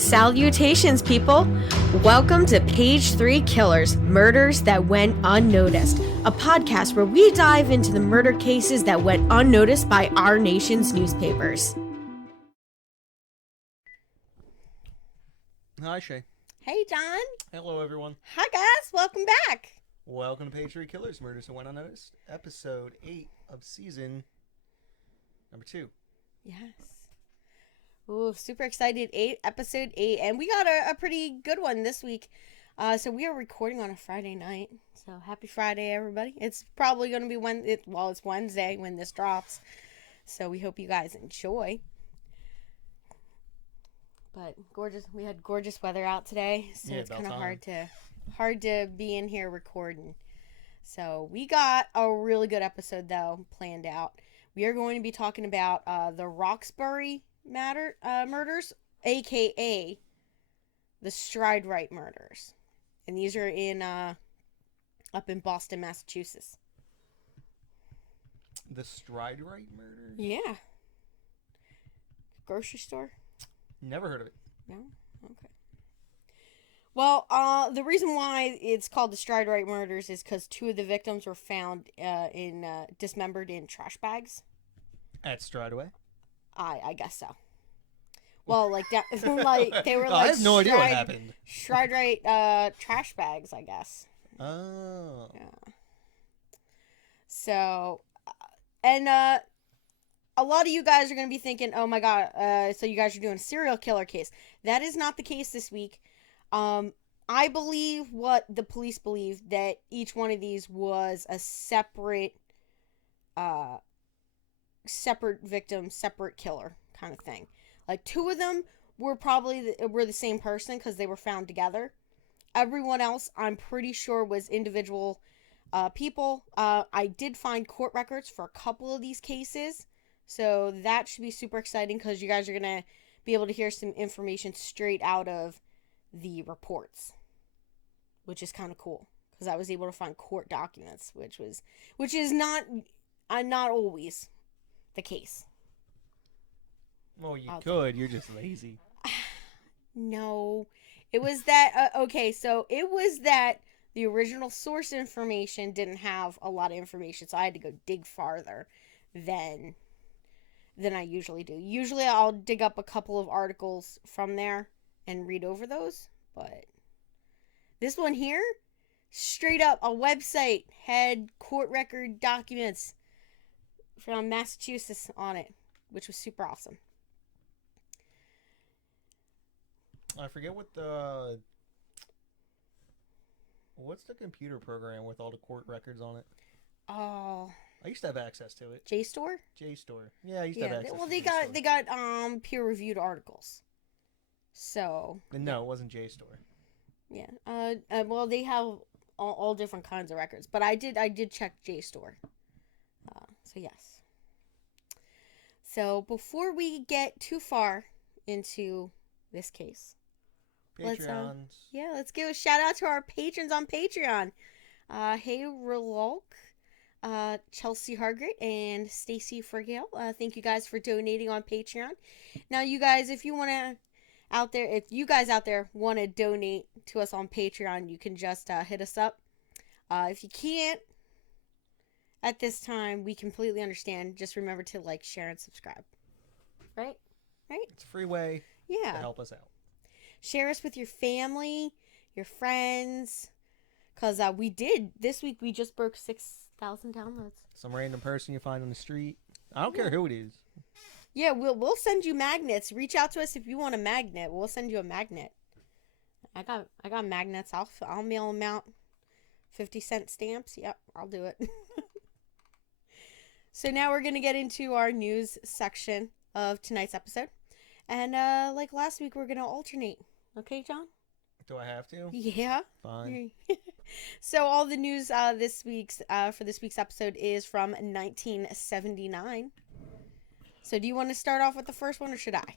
Salutations, people! Welcome to Page 3 Killers, Murders That Went Unnoticed, a podcast where we dive into the murder cases that went unnoticed by our nation's newspapers. Hi, Shay. Hey, John. Hello, everyone. Hi, guys. Welcome back. Welcome to Page 3 Killers, Murders That Went Unnoticed, Episode 8 of Season number 2. Yes. Ooh, super excited. Episode 8. And we got a pretty good one this week. So we are recording on a Friday night. So happy Friday, everybody. It's probably going to be it's Wednesday when this drops. So we hope you guys enjoy. But we had gorgeous weather out today. So it's kind of hard to be in here recording. So we got a really good episode, though, planned out. We are going to be talking about the Roxbury Murders, a.k.a. the Stride Rite Murders. And these are up in Boston, Massachusetts. The Stride Rite Murders? Yeah. Grocery store? Never heard of it. No? Okay. Well, the reason why it's called the Stride Rite Murders is because 2 of the victims were found dismembered in trash bags. At Strideway? I guess so. Well, like that, like they were like. I have no idea what happened. Stride Rite trash bags, I guess. Oh. Yeah. So, and a lot of you guys are gonna be thinking, "Oh my god!" So you guys are doing a serial killer case. That is not the case this week. I believe what the police believe, that each one of these was a separate victim, separate killer kind of thing. Like 2 of them were probably the same person because they were found together. Everyone else, I'm pretty sure, was individual people. I did find court records for a couple of these cases, so that should be super exciting because you guys are gonna be able to hear some information straight out of the reports, which is kind of cool because I was able to find court documents, which is not always the case. Well, you could. You're just lazy. No. It was that... okay, so it was that the original source information didn't have a lot of information, so I had to go dig farther than I usually do. Usually I'll dig up a couple of articles from there and read over those, but this one here, straight up a website had court record documents from Massachusetts on it, which was super awesome. I forget what's the computer program with all the court records on it? Oh, I used to have access to it. JSTOR? JSTOR. Yeah, I used to have access. Well, to they got peer reviewed articles. So no, it wasn't JSTOR. Yeah. Well, they have all different kinds of records, but I did check JSTOR. So yes. So before we get too far into this case, Patreons. let's give a shout out to our patrons on Patreon. Hey, Ralunk, Chelsea Hargrett, and Stacey Fragale. Thank you guys for donating on Patreon. Now, you guys, if you guys out there want to donate to us on Patreon, you can just hit us up. If you can't at this time, we completely understand. Just remember to like, share, and subscribe. Right? It's a free way to help us out. Share us with your family, your friends, because this week we just broke 6,000 downloads. Some random person you find on the street. I don't care who it is. Yeah, we'll send you magnets. Reach out to us if you want a magnet. We'll send you a magnet. I got magnets. I'll mail them out. 50-cent stamps. Yep, I'll do it. So now we're gonna get into our news section of tonight's episode, and like last week, we're gonna alternate. Okay, John? Do I have to? Yeah. Fine. So all the news for this week's episode is from 1979. So do you want to start off with the first one, or should I?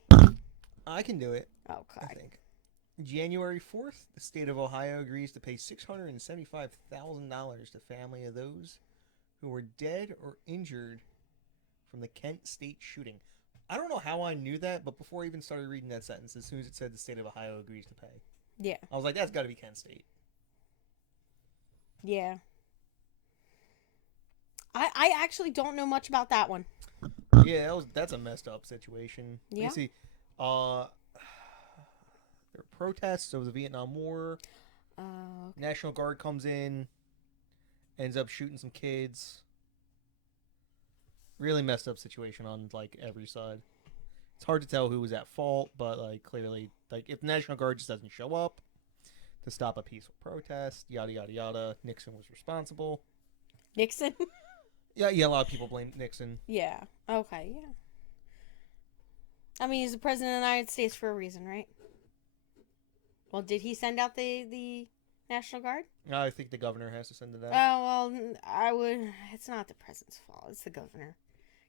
I can do it. Okay. I think. January 4th, the state of Ohio agrees to pay $675,000 to family of those who were dead or injured from the Kent State shooting. I don't know how I knew that, but before I even started reading that sentence, as soon as it said the state of Ohio agrees to pay, Yeah. I was like, that's got to be Kent State. Yeah. I actually don't know much about that one. Yeah, that's a messed up situation. Yeah. You see, there were protests over the Vietnam War. Okay. National Guard comes in, ends up shooting some kids. Really messed up situation on like every side. It's hard to tell who was at fault, but like clearly, like if the National Guard just doesn't show up to stop a peaceful protest, yada yada yada, Nixon was responsible. Nixon? Yeah, a lot of people blame Nixon. Yeah. Okay, yeah. I mean, he's the president of the United States for a reason, right? Well, did he send out the National Guard? I think the governor has to send it out. Oh, well, it's not the president's fault. It's the governor.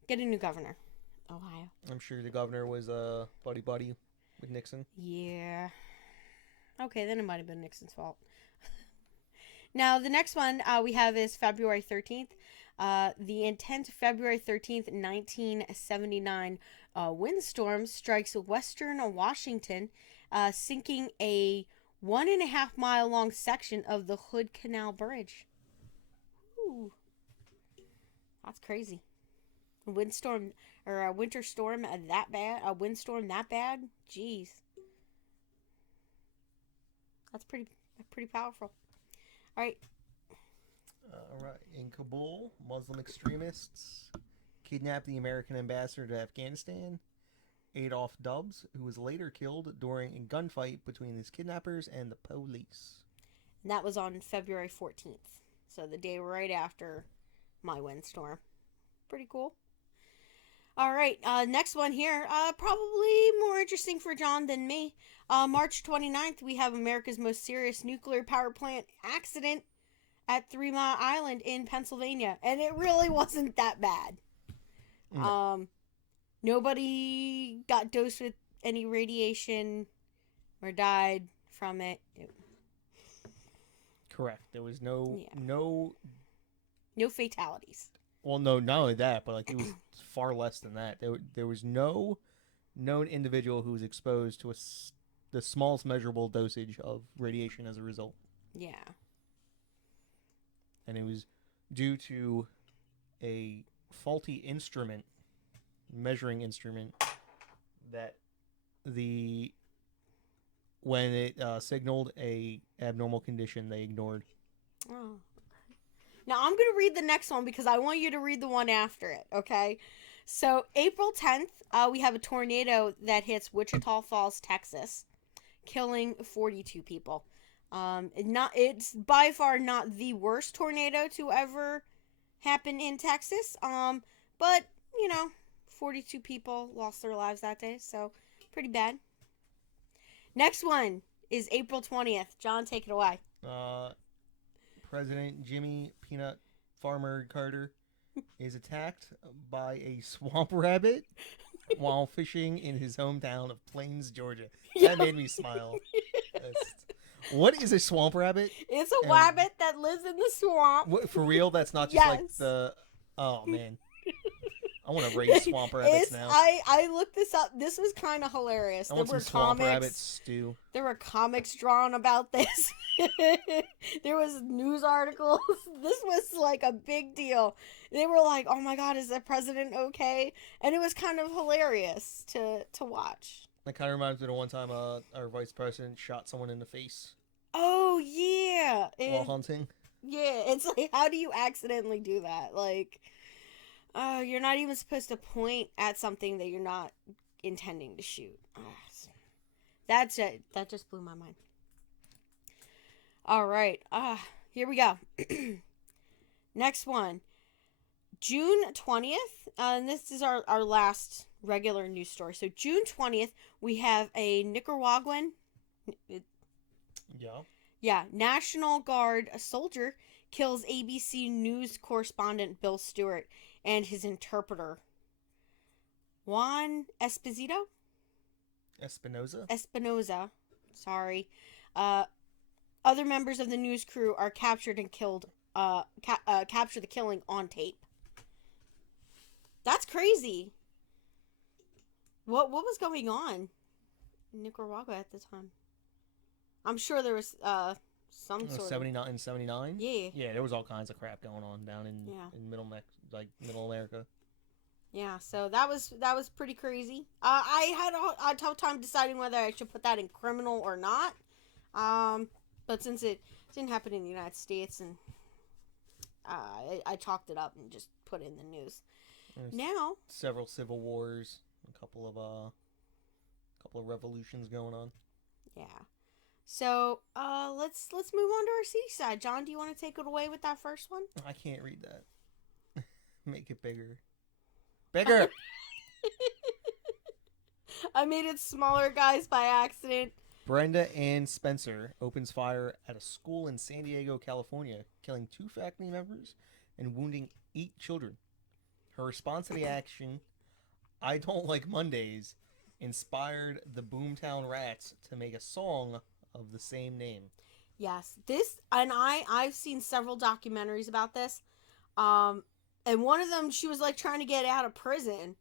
Get a new governor. Ohio. I'm sure the governor was buddy with Nixon. Yeah. Okay, then it might have been Nixon's fault. Now, the next one we have is February 13th. The intense February 13th, 1979 windstorm strikes western Washington, sinking a 1.5 mile long section of the Hood Canal Bridge. Ooh. That's crazy. A windstorm, or a winter storm that bad? A windstorm that bad? Jeez. That's pretty powerful. All right. In Kabul, Muslim extremists kidnapped the American ambassador to Afghanistan, Adolf Dubs, who was later killed during a gunfight between his kidnappers and the police. And that was on February 14th. So the day right after my windstorm. Pretty cool. All right, next one here. Probably more interesting for John than me. March 29th, we have America's most serious nuclear power plant accident at 3 Mile Island in Pennsylvania. And it really wasn't that bad. No. Nobody got dosed with any radiation or died from it. Correct. There was no fatalities. Well, no, not only that, but like it was far less than that. There was no known individual who was exposed to the smallest measurable dosage of radiation as a result. Yeah. And it was due to a faulty measuring instrument, that when it signaled a abnormal condition, they ignored. Oh. Now, I'm going to read the next one because I want you to read the one after it, okay? So, April 10th, we have a tornado that hits Wichita Falls, Texas, killing 42 people. It's by far not the worst tornado to ever happen in Texas, but, 42 people lost their lives that day, so pretty bad. Next one is April 20th. John, take it away. President Jimmy Peanut Farmer Carter is attacked by a swamp rabbit while fishing in his hometown of Plains, Georgia. That made me smile. What is a swamp rabbit? It's a rabbit that lives in the swamp. What, for real? That's not just like the... Oh, man. I want to raise swamp rabbits now. I looked this up. This was kind of hilarious. I want some swamp rabbit stew. There were comics drawn about this. There was news articles. This was like a big deal. They were like, "Oh my God, is the president okay?" And it was kind of hilarious to watch. That kind of reminds me of the one time our vice president shot someone in the face. Oh yeah, while hunting. Yeah, it's like, how do you accidentally do that? Like, you're not even supposed to point at something that you're not intending to shoot. That's it. That just blew my mind. All right. Here we go. Next one. June 20th. And this is our last regular news story. So June 20th, we have a Nicaraguan. Yeah. National Guard soldier kills ABC News correspondent Bill Stewart and his interpreter, Juan Espinoza. Sorry. Other members of the news crew are captured and killed. Capture the killing on tape. That's crazy. What was going on in Nicaragua at the time? I'm sure there was some sort 79 and 79. Yeah. Yeah, there was all kinds of crap going on down in middle America. Yeah, so that was pretty crazy. I had a tough time deciding whether I should put that in criminal or not. But since it didn't happen in the United States, and I chalked it up and just put it in the news. There's Now several civil wars, a couple of revolutions going on. Yeah. So, let's move on to our seaside. John, do you want to take it away with that first one? I can't read that. Make it bigger. Bigger! I made it smaller, guys, by accident. Brenda Ann Spencer opens fire at a school in San Diego, California, killing 2 faculty members and wounding 8 children. Her response to the action, I Don't Like Mondays, inspired the Boomtown Rats to make a song of the same name. Yes, I've seen several documentaries about this. And one of them, she was like trying to get out of prison.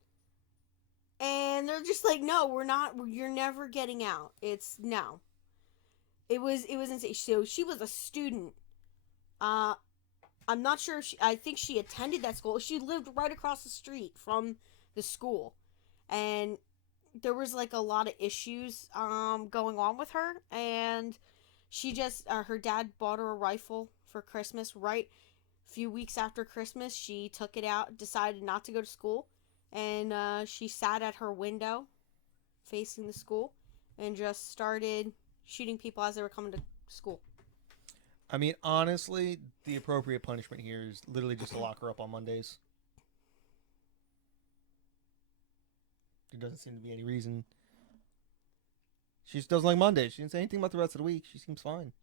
And they're just like, no, we're not, you're never getting out. No. It was insane. So she was a student. I'm not sure if I think she attended that school. She lived right across the street from the school. And there was like a lot of issues going on with her. And she just, her dad bought her a rifle for Christmas. Right a few weeks after Christmas, she took it out, decided not to go to school. And she sat at her window facing the school and just started shooting people as they were coming to school. I mean, honestly, the appropriate punishment here is literally just to lock her up on Mondays. There doesn't seem to be any reason. She just doesn't like Mondays. She didn't say anything about the rest of the week. She seems fine.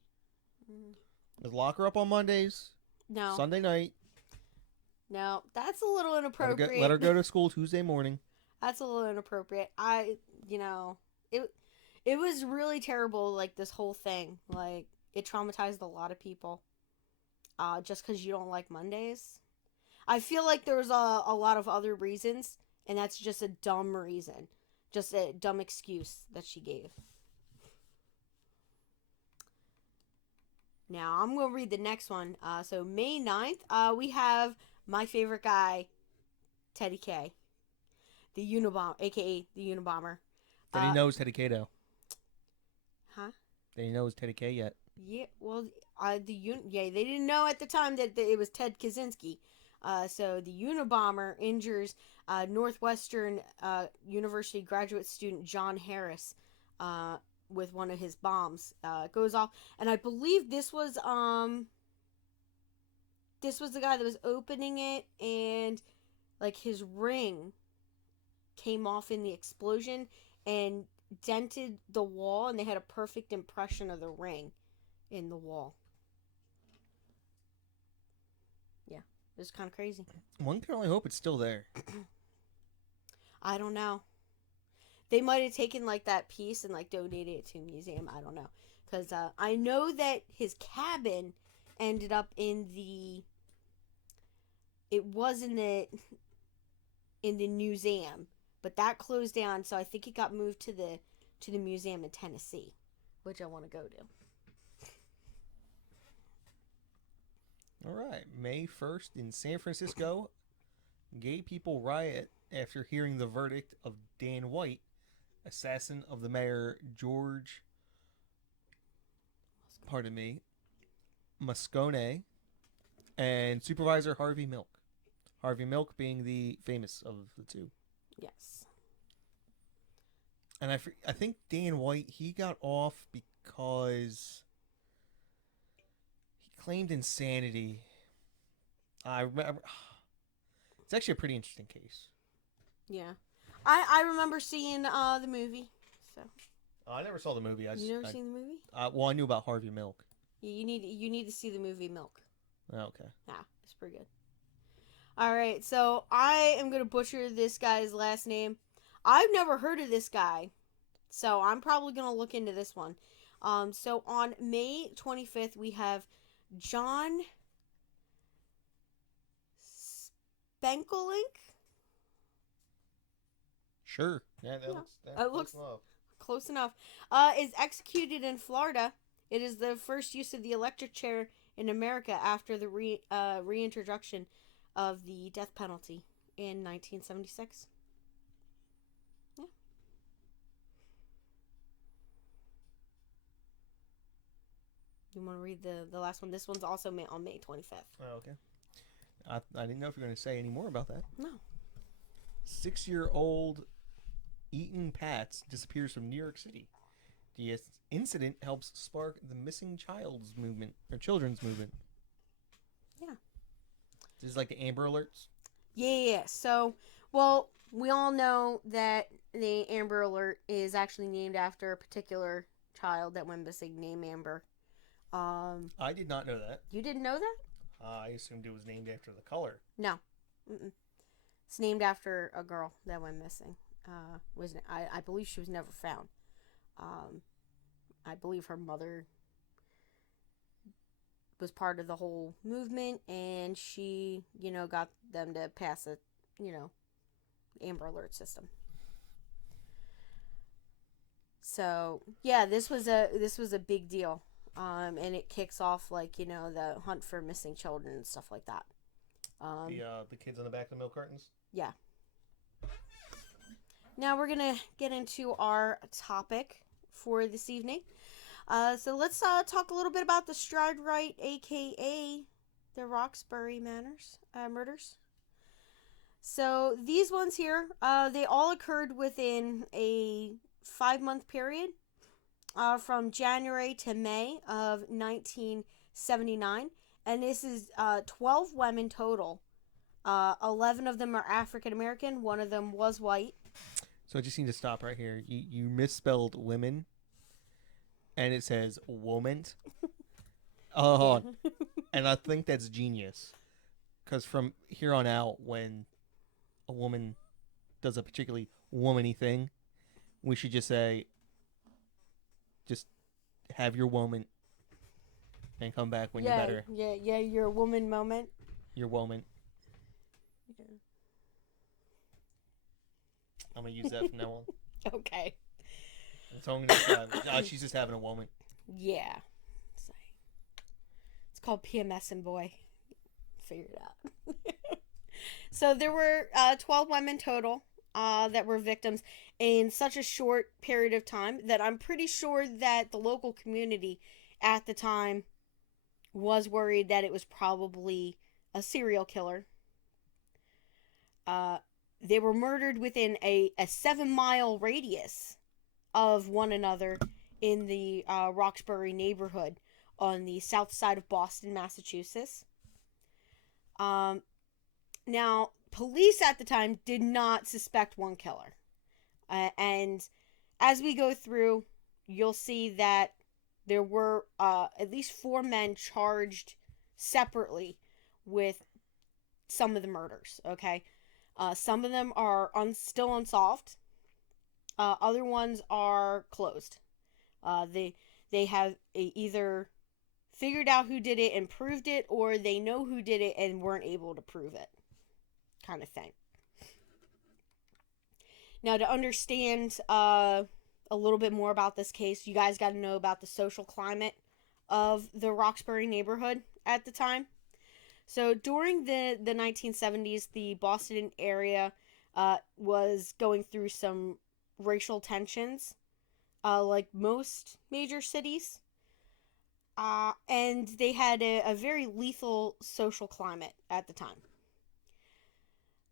Just lock her up on Mondays. No. Sunday night. No, that's a little inappropriate. Let her go to school Tuesday morning. That's a little inappropriate. It was really terrible, like, this whole thing. Like, it traumatized a lot of people. Just because you don't like Mondays. I feel like there was a lot of other reasons, and that's just a dumb reason. Just a dumb excuse that she gave. Now, I'm going to read the next one. So, May 9th, we have my favorite guy, Teddy K. The Unabomber, a.k.a. the Unabomber. That he knows Teddy K, though. Huh? That he knows Teddy K yet. Yeah, well, they didn't know at the time that it was Ted Kaczynski. So, the Unabomber injures Northwestern University graduate student John Harris with one of his bombs. Goes off, and I believe this was the guy that was opening it, and like his ring came off in the explosion and dented the wall, and they had a perfect impression of the ring in the wall. Yeah, it was kind of crazy. One can only hope it's still there. I don't know. They might have taken like that piece and like donated it to a museum. I don't know, because I know that his cabin ended up in the. It was in the museum, but that closed down. So I think it got moved to the museum in Tennessee, which I want to go to. All right, May 1st in San Francisco, gay people riot after hearing the verdict of Dan White, assassin of the mayor George. Moscone, and Supervisor Harvey Milk. Harvey Milk being the famous of the two. Yes. And I think Dan White, he got off because he claimed insanity. I remember. It's actually a pretty interesting case. Yeah. I remember seeing the movie. So. I never saw the movie. You never seen the movie? Well, I knew about Harvey Milk. Yeah, you need to see the movie Milk. Oh, okay. Yeah, it's pretty good. All right, so I am going to butcher this guy's last name. I've never heard of this guy, so I'm probably going to look into this one. So on May 25th, we have John Spankelink. Sure. Yeah, that Yeah, looks it looks love. close enough. Is executed in Florida. It is the first use of the electric chair in America after the reintroduction of the death penalty in 1976. Yeah. You want to read the last one? This one's also on May 25th. Oh, okay. I didn't know if you were going to say any more about that. No. 6-year-old Eaton Pats disappears from New York City. The incident helps spark the missing child's movement, or children's movement. Yeah. This is like the Amber Alerts? Yeah. So, well, we all know that the Amber Alert is actually named after a particular child that went missing named Amber. I did not know that. You didn't know that? I assumed it was named after the color. No. Mm-mm. It's named after a girl that went missing. I believe she was never found. I believe her mother was part of the whole movement, and she, got them to pass a, Amber Alert system. So yeah, this was a big deal, and it kicks off the hunt for missing children and stuff like that. The kids on the back of the milk cartons. Yeah. Now we're gonna get into our topic for this evening. So let's talk a little bit about the Stride Rite, aka the Roxbury Murders. So these ones here, they all occurred within a 5-month period, from January to May of 1979, and this is 12 women total. 11 of them are African American. One of them was white. So I just need to stop right here. You misspelled women, and it says woman. And I think that's genius, because from here on out, when a woman does a particularly womany thing, we should just say, just have your woman, and come back when you're better. Yeah, your woman moment. Your woman. Yeah. I'm gonna use that from now on. Okay. That's all I'm gonna describe. She's just having a woman. Yeah. It's called PMS and boy. Figure it out. So there were 12 women total that were victims in such a short period of time that I'm pretty sure that the local community at the time was worried that it was probably a serial killer. They were murdered within a 7-mile radius of one another in the Roxbury neighborhood on the south side of Boston, Massachusetts. Now, police at the time did not suspect one killer. And as we go through, you'll see that there were at least 4 men charged separately with some of the murders, okay? Some of them are still unsolved. Other ones are closed. They have either figured out who did it and proved it, or they know who did it and weren't able to prove it, kind of thing. Now, to understand a little bit more about this case, you guys got to know about the social climate of the Roxbury neighborhood at the time. So during the 1970s, the Boston area was going through some racial tensions, like most major cities. And they had a very lethal social climate at the time.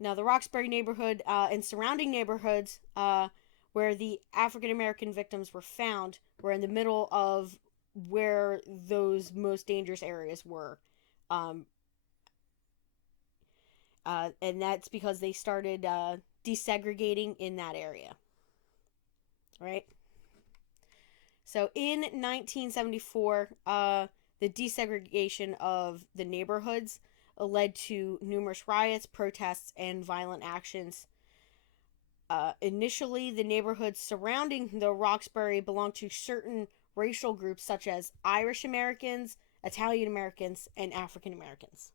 Now, the Roxbury neighborhood and surrounding neighborhoods where the African American victims were found were in the middle of where those most dangerous areas were. And that's because they started desegregating in that area. Right? So in 1974, the desegregation of the neighborhoods led to numerous riots, protests, and violent actions. Initially, the neighborhoods surrounding the Roxbury belonged to certain racial groups such as Irish Americans, Italian Americans, and African Americans.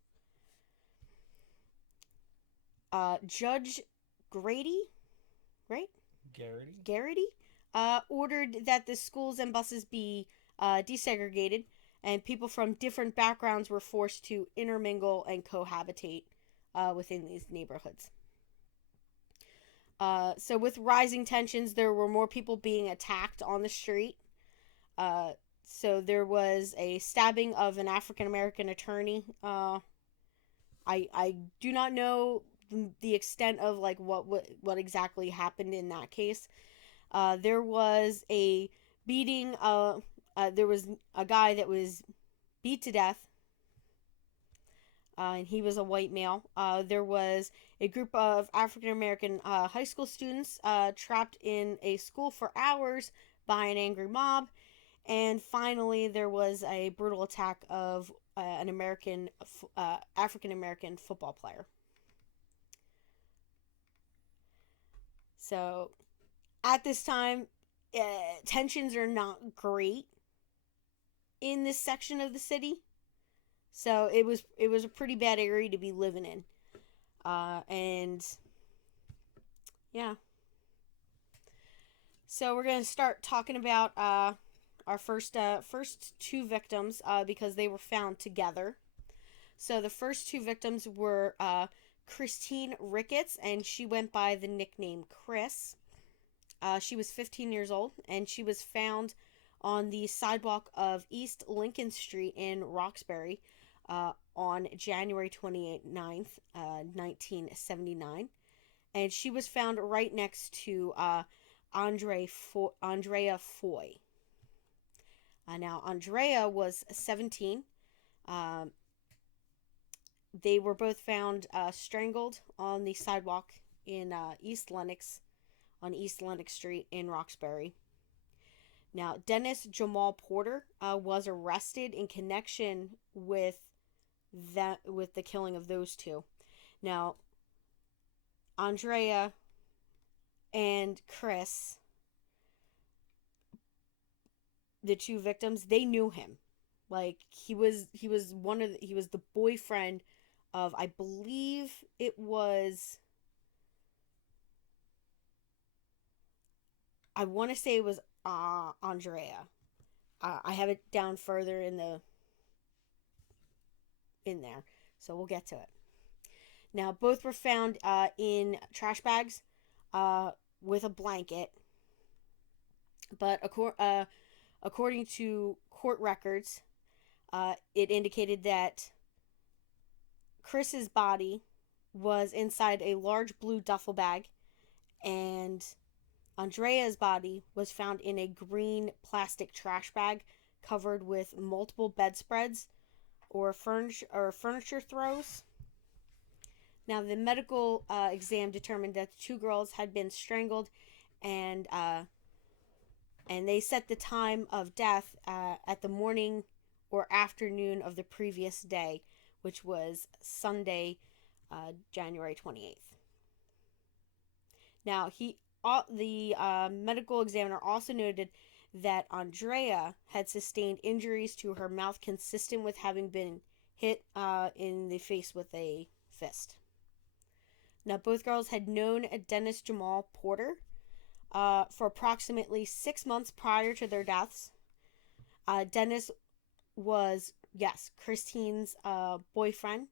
Judge Grady, right? Garrity. Ordered that the schools and buses be desegregated, and people from different backgrounds were forced to intermingle and cohabitate within these neighborhoods. So with rising tensions, there were more people being attacked on the street. So there was a stabbing of an African-American attorney. I do not know the extent of like what exactly happened in that case. There was a beating. There was a guy that was beat to death, and he was a white male. There was a group of African American high school students trapped in a school for hours by an angry mob. And finally, there was a brutal attack of an African American football player. So, at this time, tensions are not great in this section of the city. So it was a pretty bad area to be living in, and yeah. So we're gonna start talking about our first two victims because they were found together. So the first two victims were Christine Ricketts, and she went by the nickname Chris. She was 15 years old, and she was found on the sidewalk of East Lincoln Street in Roxbury on January 29th, 1979. And she was found right next to Andrea Foy. Now, Andrea was 17. They were both found strangled on the sidewalk in East Lenox Street in Roxbury. Now, Dennis Jamal Porter was arrested in connection with the killing of those two. Now, Andrea and Chris, the two victims, they knew him. Like he was the boyfriend of, I believe it was, I want to say it was Andrea. I have it down further in there, so we'll get to it. Now, both were found in trash bags with a blanket, but according to court records, it indicated that Chris's body was inside a large blue duffel bag, and Andrea's body was found in a green plastic trash bag covered with multiple bedspreads or furniture throws. Now, the medical exam determined that the two girls had been strangled, and they set the time of death at the morning or afternoon of the previous day, which was Sunday, January 28th. Now, the medical examiner also noted that Andrea had sustained injuries to her mouth consistent with having been hit in the face with a fist. Now, both girls had known Dennis Jamal Porter for approximately 6 months prior to their deaths. Dennis was, yes, Christine's boyfriend,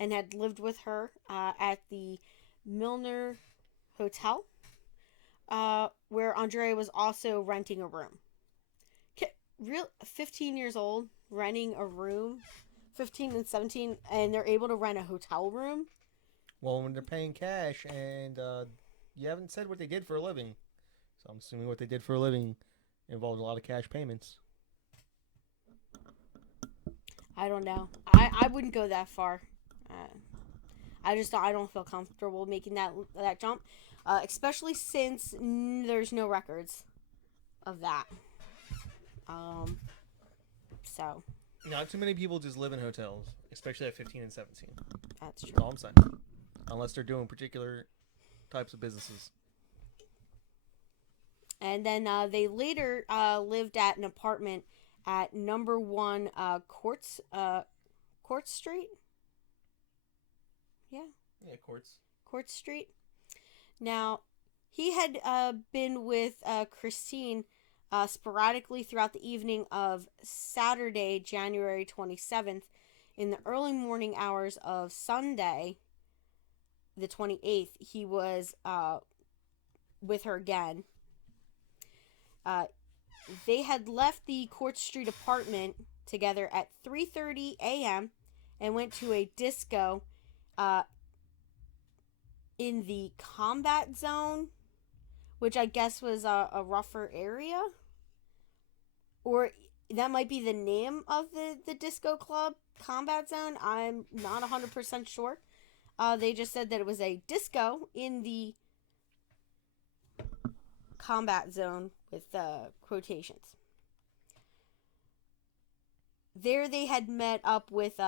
and had lived with her at the Milner Hotel, where Andrea was also renting a room. 15 years old, renting a room, 15 and 17, and they're able to rent a hotel room? Well, when they're paying cash, and you haven't said what they did for a living, so I'm assuming what they did for a living involved a lot of cash payments. I don't know. I wouldn't go that far. I don't feel comfortable making that jump, especially since there's no records of that. So. Not too many people just live in hotels, especially at 15 and 17. That's true. That's all I'm saying. Unless they're doing particular types of businesses. And then they later lived at an apartment at number 1 Court Street. Yeah. Yeah, Courts. Court Street. Now, He had been with Christine sporadically throughout the evening of Saturday, January 27th. In the early morning hours of Sunday, the 28th, he was with her again. They had left the Court Street apartment together at 3:30 a.m. and went to a disco in the combat zone, which I guess was a rougher area. Or that might be the name of the disco club, Combat Zone. I'm not 100% sure. They just said that it was a disco in the combat zone with quotations. There they had met up with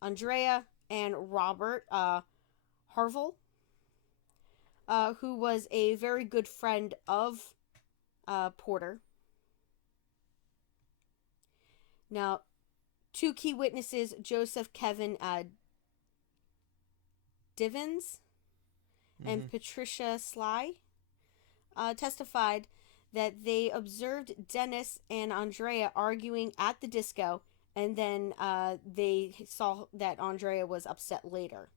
Andrea and Robert Harville, who was a very good friend of Porter. Now, two key witnesses, Joseph Kevin Divins and Patricia Sly, testified that they observed Dennis and Andrea arguing at the disco, and then they saw that Andrea was upset later.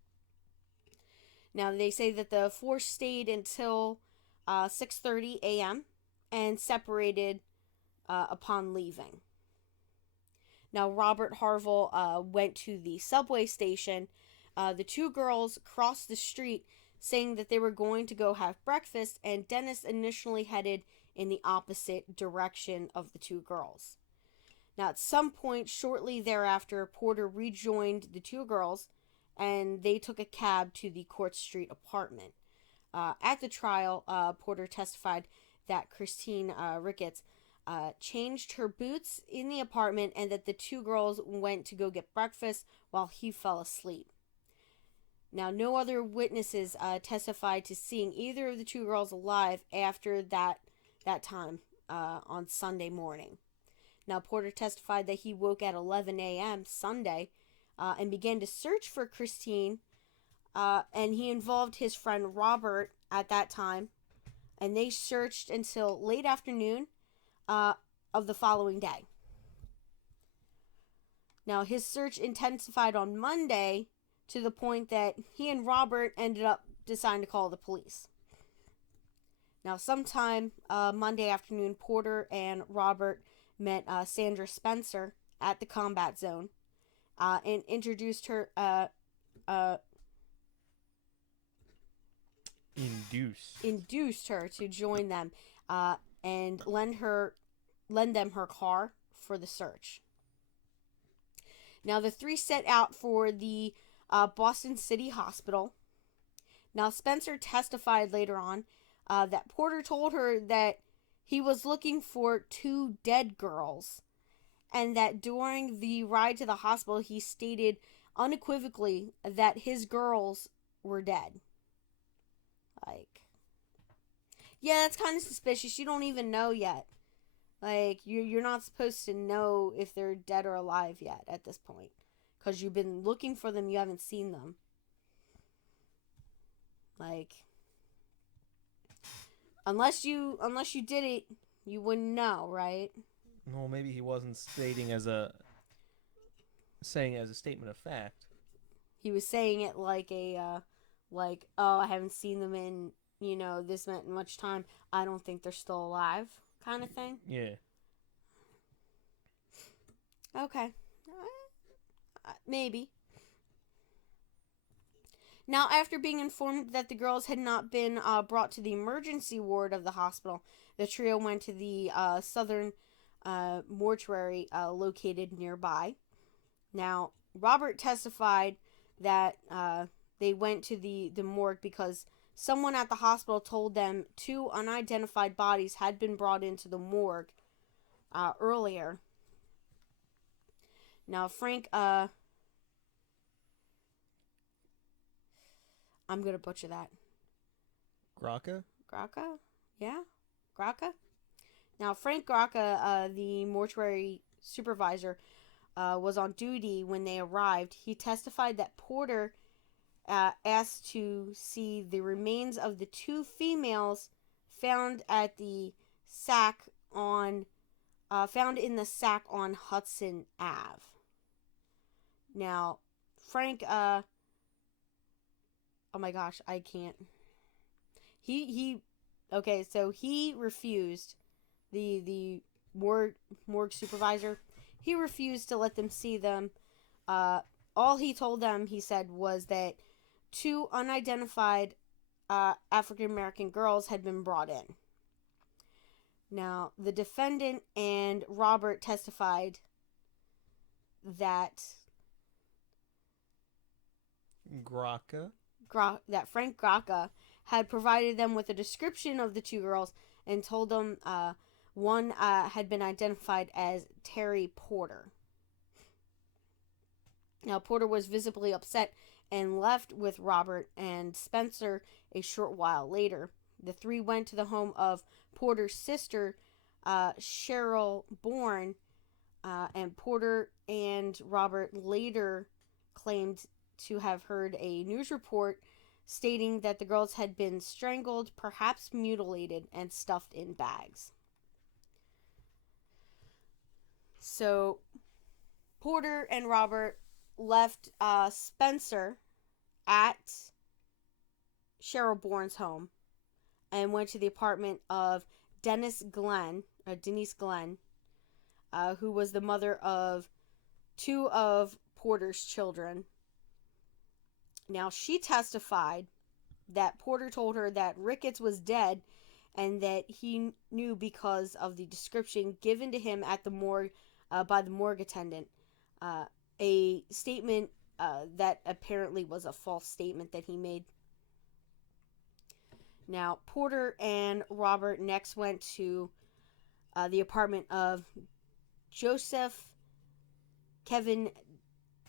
Now, they say that the four stayed until 6:30 a.m. and separated upon leaving. Now, Robert Harville went to the subway station. The two girls crossed the street saying that they were going to go have breakfast, and Dennis initially headed in the opposite direction of the two girls. Now, at some point shortly thereafter, Porter rejoined the two girls, and they took a cab to the Court Street apartment. At the trial, Porter testified that Christine Ricketts changed her boots in the apartment and that the two girls went to go get breakfast while he fell asleep. Now, no other witnesses testified to seeing either of the two girls alive after that time on Sunday morning. Now, Porter testified that he woke at 11 a.m. Sunday and began to search for Christine, and he involved his friend Robert at that time, and they searched until late afternoon of the following day. Now, his search intensified on Monday to the point that he and Robert ended up deciding to call the police. Now, sometime Monday afternoon, Porter and Robert met Sandra Spencer at the combat zone and introduced her. Induced her to join them and lend them her car for the search. Now, the three set out for the Boston City Hospital. Now, Spencer testified later on that Porter told her that he was looking for two dead girls, and that during the ride to the hospital, he stated unequivocally that his girls were dead. Like, yeah, that's kind of suspicious. You don't even know yet. Like, you're not supposed to know if they're dead or alive yet at this point. Because you've been looking for them, you haven't seen them. Like, unless you did it, you wouldn't know, right? Well, maybe he wasn't saying as a statement of fact. He was saying it like oh, I haven't seen them in, this much time. I don't think they're still alive, kind of thing. Yeah. Okay. Maybe. Now, after being informed that the girls had not been brought to the emergency ward of the hospital, the trio went to the southern mortuary located nearby. Now, Robert testified that they went to the morgue because someone at the hospital told them two unidentified bodies had been brought into the morgue earlier. Now, Frank, I'm going to butcher that. Graca? Yeah? Graca? Now, Frank Graca, the mortuary supervisor, was on duty when they arrived. He testified that Porter asked to see the remains of the two females found in the sack on Hudson Ave. Now, Frank, oh my gosh, I can't. Okay, so he refused, the morgue supervisor, he refused to let them see them. All he told them, he said, was that 2 unidentified African American girls had been brought in. Now, the defendant and Robert testified that Frank Gracca had provided them with a description of the 2 girls and told them one had been identified as Terry Porter. Now, Porter was visibly upset and left with Robert and Spencer a short while later. The 3 went to the home of Porter's sister, Cheryl Bourne, and Porter and Robert later claimed to have heard a news report stating that the girls had been strangled, perhaps mutilated, and stuffed in bags. So, Porter and Robert left Spencer at Cheryl Bourne's home and went to the apartment of Denise Glenn, who was the mother of 2 of Porter's children. Now, she testified that Porter told her that Ricketts was dead and that he knew because of the description given to him at the morgue by the morgue attendant. A statement that apparently was a false statement that he made. Now, Porter and Robert next went to the apartment of Joseph Kevin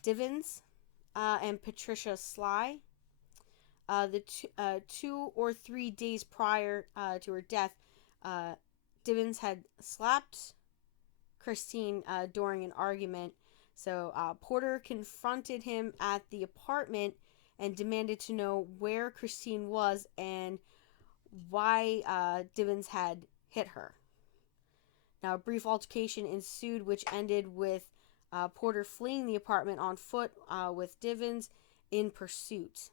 Divins and Patricia Sly. The 2 or 3 days prior to her death, Divins had slapped Christine during an argument. So Porter confronted him at the apartment and demanded to know where Christine was and why Divins had hit her. Now, a brief altercation ensued, which ended with Porter fleeing the apartment on foot with Divins in pursuit.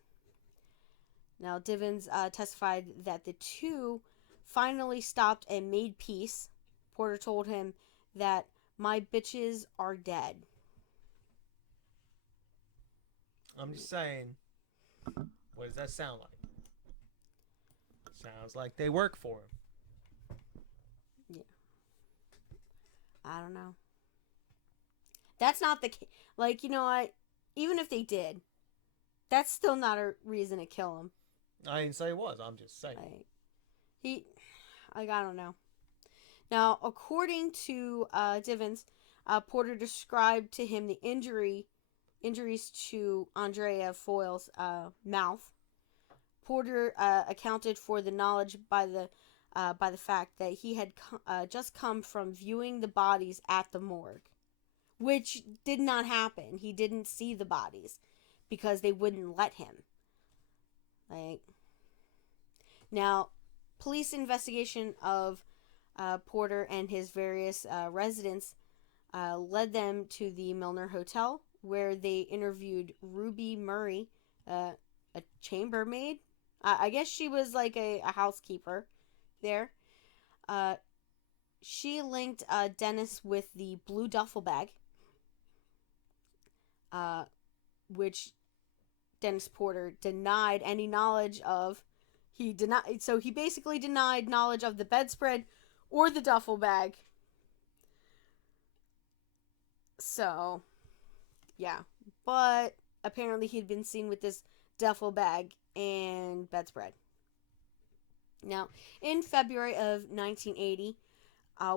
Now, Divins testified that the 2 finally stopped and made peace. Porter told him that my bitches are dead. I'm just saying, what does that sound like? Sounds like they work for him. Yeah. I don't know. That's not the case. Like, you know what? Even if they did, that's still not a reason to kill him. I didn't say it was. I'm just saying. I don't know. Now, according to Divins, Porter described to him the injuries to Andrea Foyle's mouth. Porter accounted for the knowledge by the fact that he had just come from viewing the bodies at the morgue, which did not happen. He didn't see the bodies because they wouldn't let him. Now, police investigation of Porter and his various residents led them to the Milner Hotel, where they interviewed Ruby Murray, a chambermaid. I guess she was like a housekeeper there. She linked Dennis with the blue duffel bag, which Dennis Porter denied any knowledge of. He basically denied knowledge of the bedspread or the duffel bag. So, yeah. But apparently he'd been seen with this duffel bag and bedspread. Now, in February of 1980,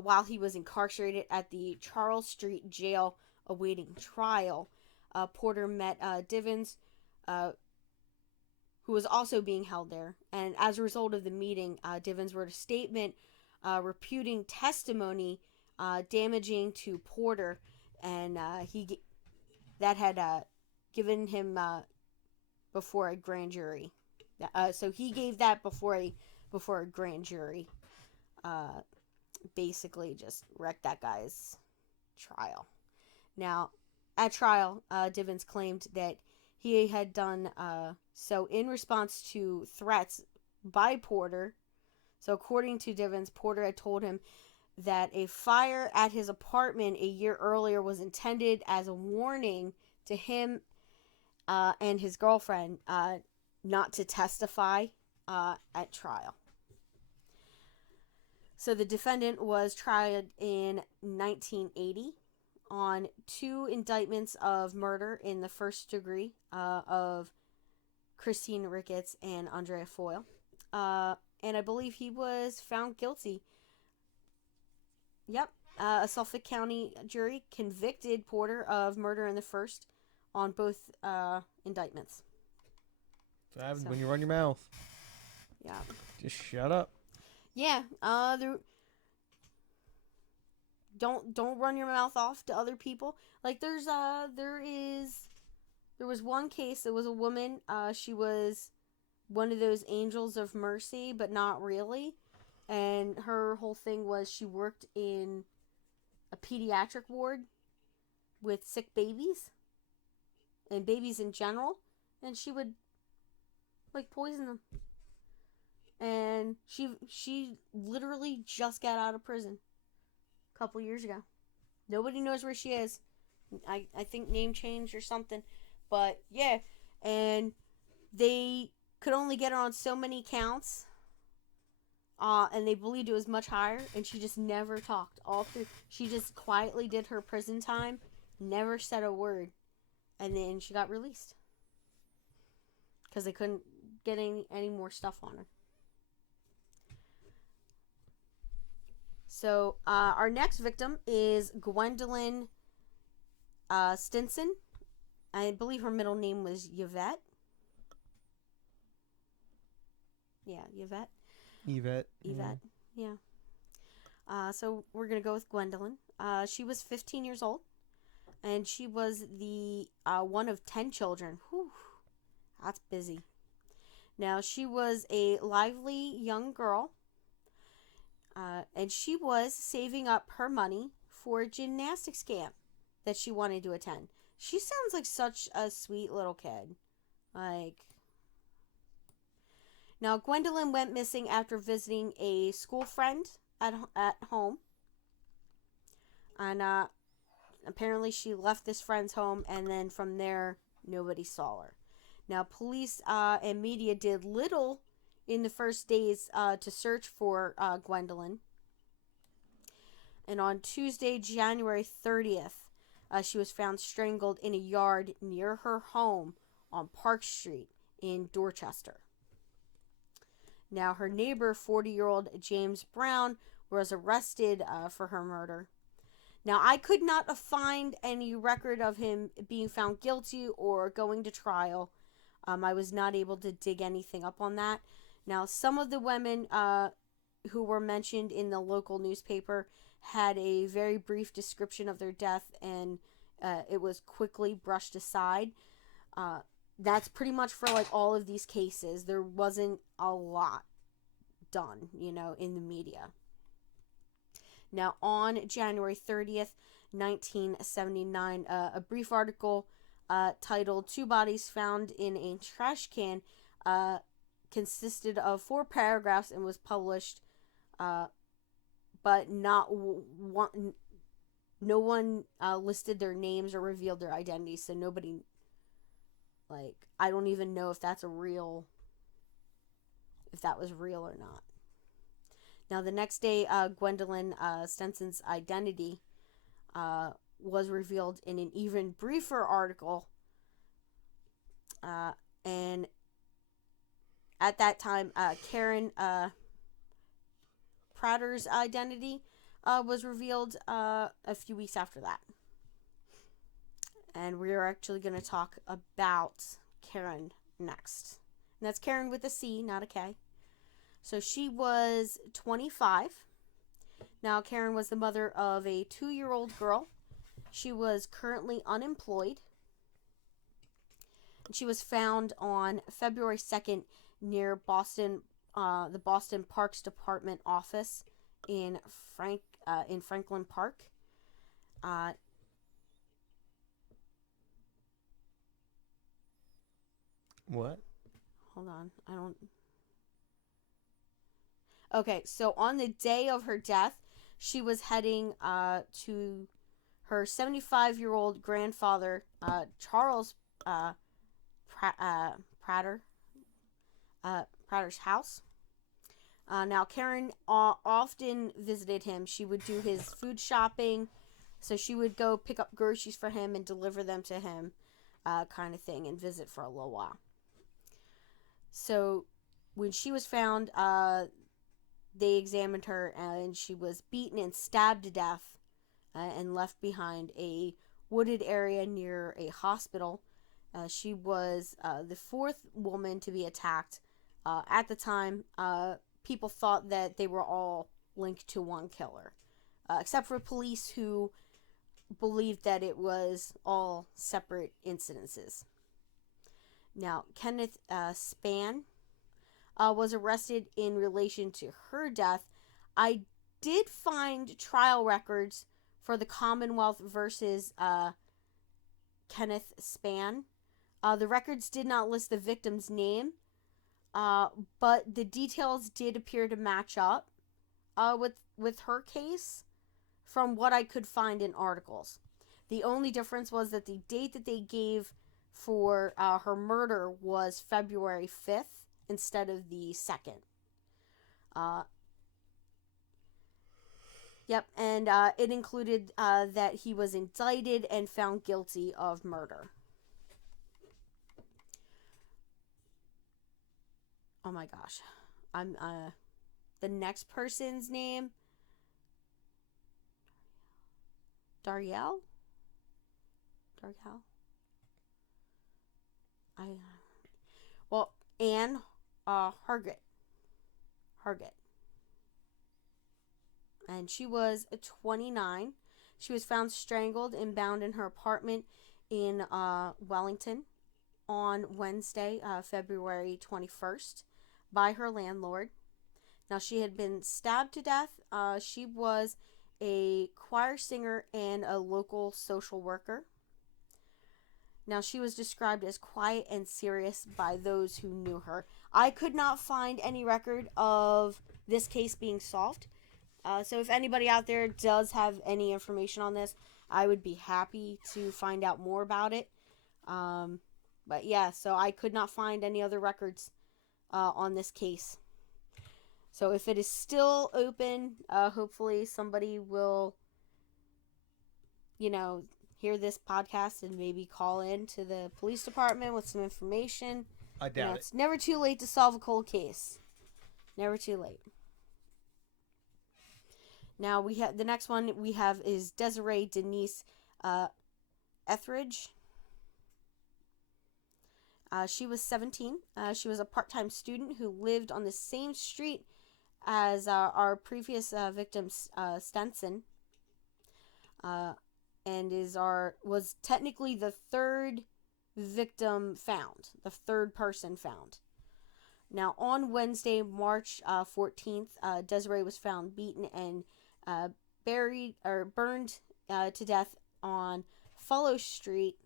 while he was incarcerated at the Charles Street Jail awaiting trial, Porter met Divins, who was also being held there. And as a result of the meeting, Divins wrote a statement reputing testimony damaging to Porter, and that had given him before a grand jury. So he gave that before a grand jury. basically just wrecked that guy's trial. Now, at trial, Divins claimed that he had done so in response to threats by Porter. So according to Divins, Porter had told him that a fire at his apartment a year earlier was intended as a warning to him and his girlfriend not to testify at trial. So the defendant was tried in 1980 on 2 indictments of murder in the first degree of Christine Ricketts and Andrea Foyle. And I believe he was found guilty. Yep. A Suffolk County jury convicted Porter of murder in the first on both indictments. So happens when you run your mouth. Yeah. Just shut up. Yeah. Don't run your mouth off to other people. Like there was one case. It was a woman. She was one of those angels of mercy, but not really. And her whole thing was she worked in a pediatric ward with sick babies and babies in general, and she would poison them. And she literally just got out of prison a couple years ago. Nobody knows where she is. I think name change or something, but yeah, and they could only get her on so many counts. And they believed it was much higher, and she just never talked all through. She just quietly did her prison time, never said a word, and then she got released because they couldn't get any more stuff on her. So our next victim is Gwendolyn Stinson. I believe her middle name was Yvette. Yeah, Yvette. Yvette. Yeah. So we're going to go with Gwendolyn. She was 15 years old, and she was the one of 10 children. Whew, that's busy. Now, she was a lively young girl, and she was saving up her money for a gymnastics camp that she wanted to attend. She sounds like such a sweet little kid. Now, Gwendolyn went missing after visiting a school friend at home. And apparently she left this friend's home, and then from there, nobody saw her. Now, police and media did little in the first days to search for Gwendolyn. And on Tuesday, January 30th, she was found strangled in a yard near her home on Park Street in Dorchester. Now, her neighbor, 40-year-old James Brown, was arrested for her murder. Now, I could not find any record of him being found guilty or going to trial. I was not able to dig anything up on that. Now, some of the women who were mentioned in the local newspaper had a very brief description of their death, and it was quickly brushed aside. That's pretty much for all of these cases. There wasn't a lot done, in the media. Now, on January 30th, 1979, a brief article titled "Two Bodies Found in a Trash Can" consisted of 4 paragraphs and was published, but no one listed their names or revealed their identities, so nobody, I don't even know if that was real or not. Now, the next day, Gwendolyn Stinson's identity was revealed in an even briefer article. And at that time, Karen Prater's identity was revealed a few weeks after that. And we're actually going to talk about Karen next. And that's Karen with a C, not a K. So she was 25. Now, Karen was the mother of a 2-year-old girl. She was currently unemployed. And she was found on February 2nd near Boston, the Boston Parks Department office in Franklin Park. What? Hold on, I don't. Okay, so on the day of her death, she was heading to her 75-year-old grandfather, Charles Prater, Prater's house. Now, Karen often visited him. She would do his food shopping, so she would go pick up groceries for him and deliver them to him, kind of thing, and visit for a little while. So, when she was found, they examined her, and she was beaten and stabbed to death and left behind a wooded area near a hospital. She was the fourth woman to be attacked. At the time, people thought that they were all linked to one killer, except for police who believed that it was all separate incidences. Now, Kenneth Spann was arrested in relation to her death. I did find trial records for the Commonwealth versus Kenneth Spann. The records did not list the victim's name, but the details did appear to match up with her case from what I could find in articles. The only difference was that the date that they gave for her murder was February 5th instead of the 2nd. Yep, and it included that he was indicted and found guilty of murder. Oh my gosh. I'm the next person's name, Darielle? Anne Hargrett. And she was 29. She was found strangled and bound in her apartment in Wellington on Wednesday, February 21st, by her landlord. Now, she had been stabbed to death. She was a choir singer and a local social worker. Now, she was described as quiet and serious by those who knew her. I could not find any record of this case being solved. So if anybody out there does have any information on this, I would be happy to find out more about it. But yeah, so I could not find any other records on this case. So if it is still open, hopefully somebody will, hear this podcast and maybe call in to the police department with some information. I doubt it. It's never too late to solve a cold case. Never too late. Now we have the next one we have is Desiree Denise Etheridge. She was 17. She was a part-time student who lived on the same street as our previous victim, Stinson, and was technically the third victim found, the third person found. Now, on Wednesday, March 14th, Desiree was found beaten and burned to death on Follow Street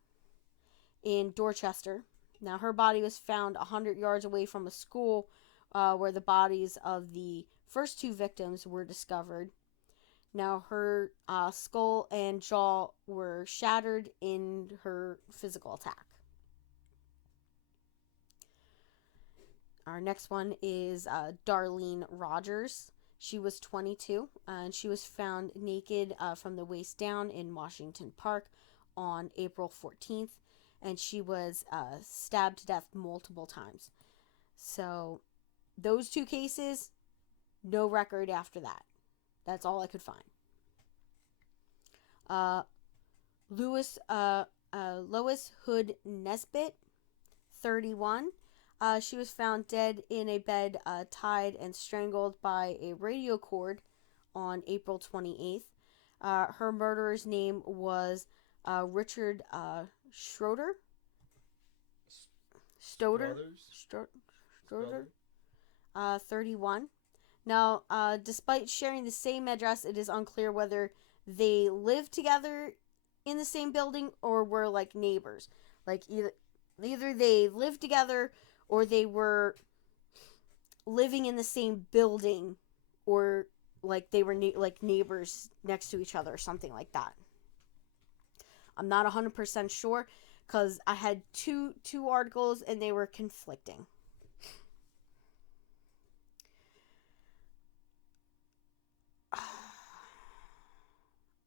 in Dorchester. Now, her body was found 100 yards away from a school where the bodies of the first two victims were discovered. Now, her skull and jaw were shattered in her physical attack. Our next one is Darlene Rogers. She was 22, and she was found naked from the waist down in Washington Park on April 14th, and she was stabbed to death multiple times. So, those two cases, no record after that. That's all I could find. Lois Hood Nesbitt, 31. She was found dead in a bed, tied and strangled by a radio cord on April 28th. Her murderer's name was Richard Stoder. 31. Now, despite sharing the same address, it is unclear whether they lived together in the same building or were like neighbors. Like either they lived together or they were living in the same building, or like they were like neighbors next to each other or something like that. I'm not 100% sure because I had two articles and they were conflicting.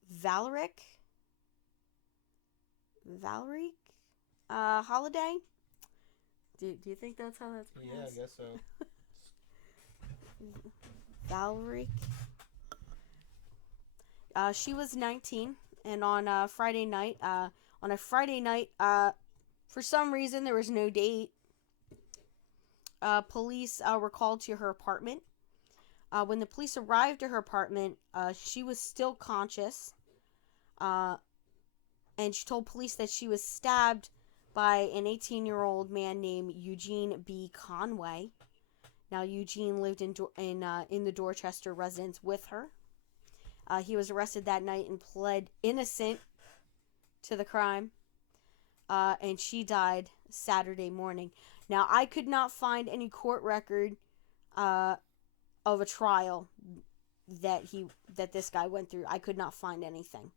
Valeric Holiday. Do you think that's how that's pronounced? Yeah, I guess so. Valeric. She was 19, and on a Friday night, for some reason there was no date. Police were called to her apartment. When the police arrived at her apartment, she was still conscious, and she told police that she was stabbed by an 18-year-old man named Eugene B. Conway. Now, Eugene lived in the Dorchester residence with her. He was arrested that night and pled innocent to the crime, and she died Saturday morning. Now, I could not find any court record of a trial that this guy went through. I could not find anything.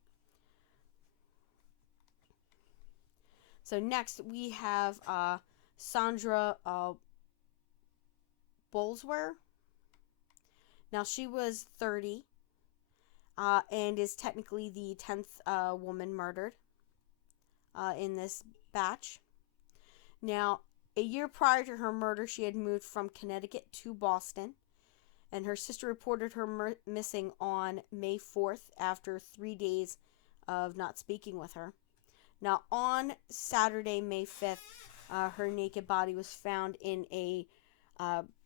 So next we have Sandra Bolswer. Now, she was 30 and is technically the 10th woman murdered in this batch. Now, a year prior to her murder, she had moved from Connecticut to Boston, and her sister reported her missing on May 4th after 3 days of not speaking with her. Now, on Saturday, May 5th, her naked body was found in a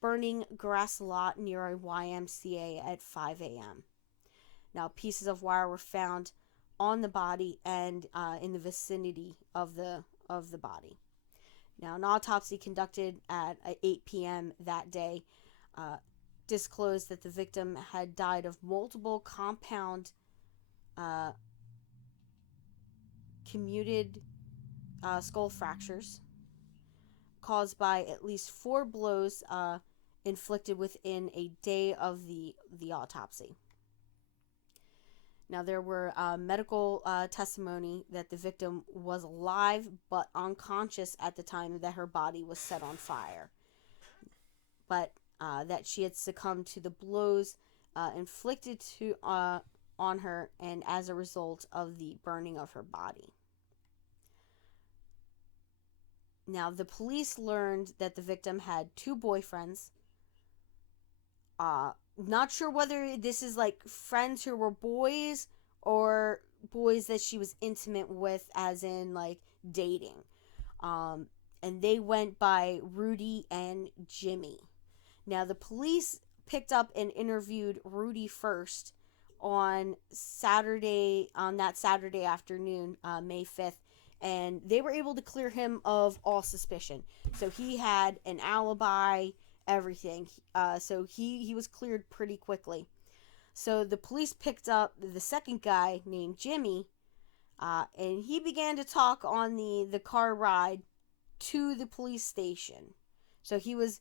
burning grass lot near a YMCA at 5 a.m. Now, pieces of wire were found on the body and in the vicinity of the body. Now, an autopsy conducted at 8 p.m. that day disclosed that the victim had died of multiple compound comminuted skull fractures caused by at least 4 blows inflicted within a day of the autopsy. Now, there were medical testimony that the victim was alive but unconscious at the time that her body was set on fire, but that she had succumbed to the blows inflicted on her and as a result of the burning of her body. Now, the police learned that the victim had 2 boyfriends. Not sure whether this is like friends who were boys or boys that she was intimate with, as in like dating. And they went by Rudy and Jimmy. Now, the police picked up and interviewed Rudy first on that Saturday afternoon, May 5th, and they were able to clear him of all suspicion. So he had an alibi, everything. So he was cleared pretty quickly. So the police picked up the second guy named Jimmy, and he began to talk on the car ride to the police station. So he was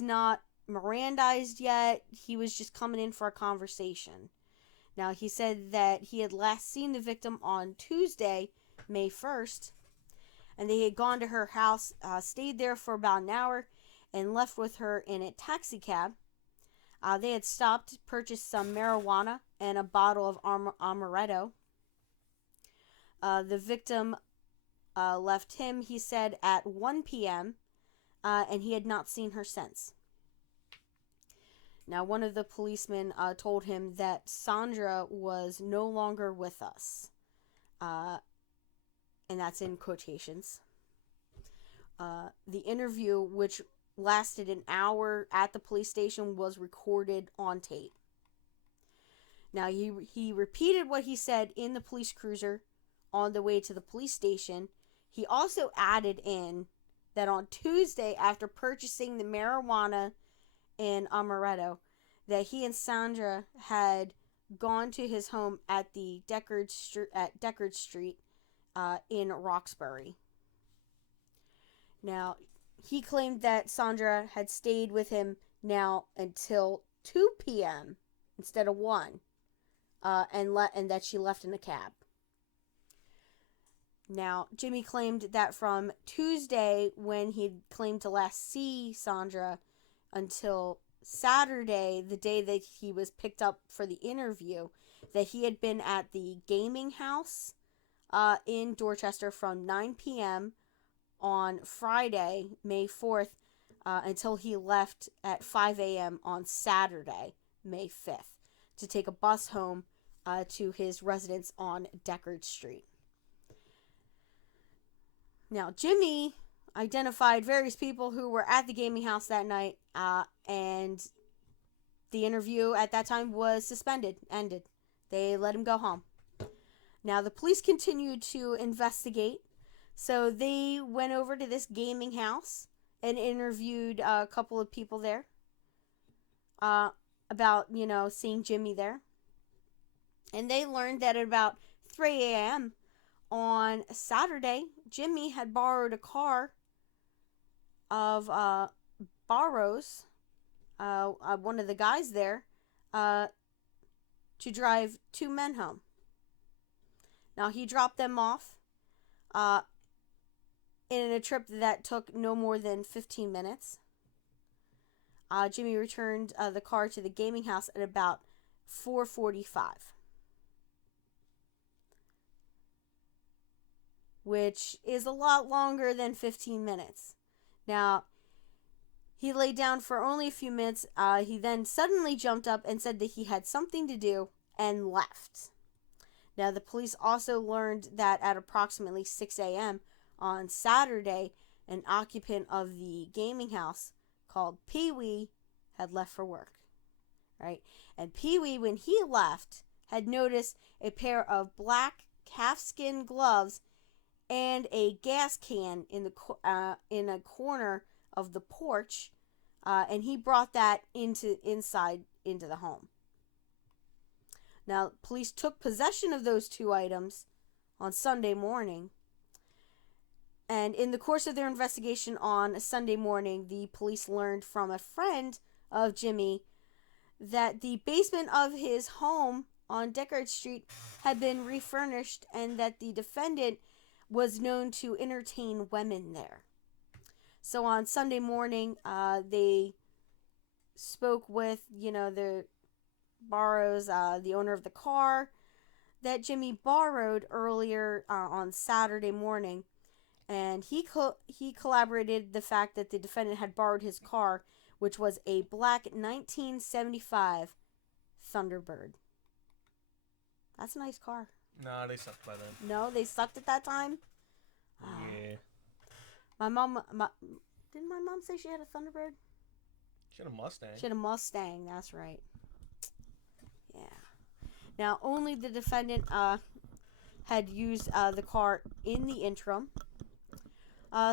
not Mirandized yet. He was just coming in for a conversation. Now, he said that he had last seen the victim on Tuesday, May 1st, and they had gone to her house, stayed there for about an hour, and left with her in a taxi cab. They had stopped, purchased some marijuana and a bottle of amaretto. The victim left him, he said, at 1 p.m., and he had not seen her since. Now, one of the policemen told him that Sandra was no longer with us. And that's in quotations. The interview, which lasted an hour at the police station, was recorded on tape. Now, he repeated what he said in the police cruiser on the way to the police station. He also added in that on Tuesday, after purchasing the marijuana and amaretto, that he and Sandra had gone to his home at the Deckard Street in Roxbury. Now, he claimed that Sandra had stayed with him now until 2 p.m. instead of 1, and that she left in a cab. Now, Jimmy claimed that from Tuesday, when he claimed to last see Sandra, until Saturday, the day that he was picked up for the interview, that he had been at the gaming house in Dorchester from 9 p.m. on Friday, May 4th, until he left at 5 a.m. on Saturday, May 5th, to take a bus home to his residence on Deckard Street. Now, Jimmy identified various people who were at the gaming house that night, and the interview at that time was ended. They let him go home. Now, the police continued to investigate, so they went over to this gaming house and interviewed a couple of people there about, seeing Jimmy there. And they learned that at about 3 a.m. on Saturday, Jimmy had borrowed a car of Barrows, one of the guys there, to drive 2 men home. Now, he dropped them off in a trip that took no more than 15 minutes. Jimmy returned the car to the gaming house at about 4:45. Which is a lot longer than 15 minutes. Now, he lay down for only a few minutes. He then suddenly jumped up and said that he had something to do and left. Now, the police also learned that at approximately 6 a.m. on Saturday, an occupant of the gaming house called Pee-wee had left for work. Right? And Pee-wee, when he left, had noticed a pair of black calfskin gloves and a gas can in a corner of the porch, and he brought that inside the home. Now, police took possession of those 2 items on Sunday morning, and in the course of their investigation on Sunday morning, the police learned from a friend of Jimmy that the basement of his home on Deckard Street had been refurnished, and that the defendant was known to entertain women there. So on Sunday morning, they spoke with, the Barrows, the owner of the car that Jimmy borrowed earlier on Saturday morning, and he corroborated the fact that the defendant had borrowed his car, which was a black 1975 Thunderbird. That's a nice car. Nah, they sucked by then. No, they sucked at that time? Yeah. Didn't my mom say she had a Thunderbird? She had a Mustang. She had a Mustang, that's right. Yeah. Now, only the defendant had used the car in the interim.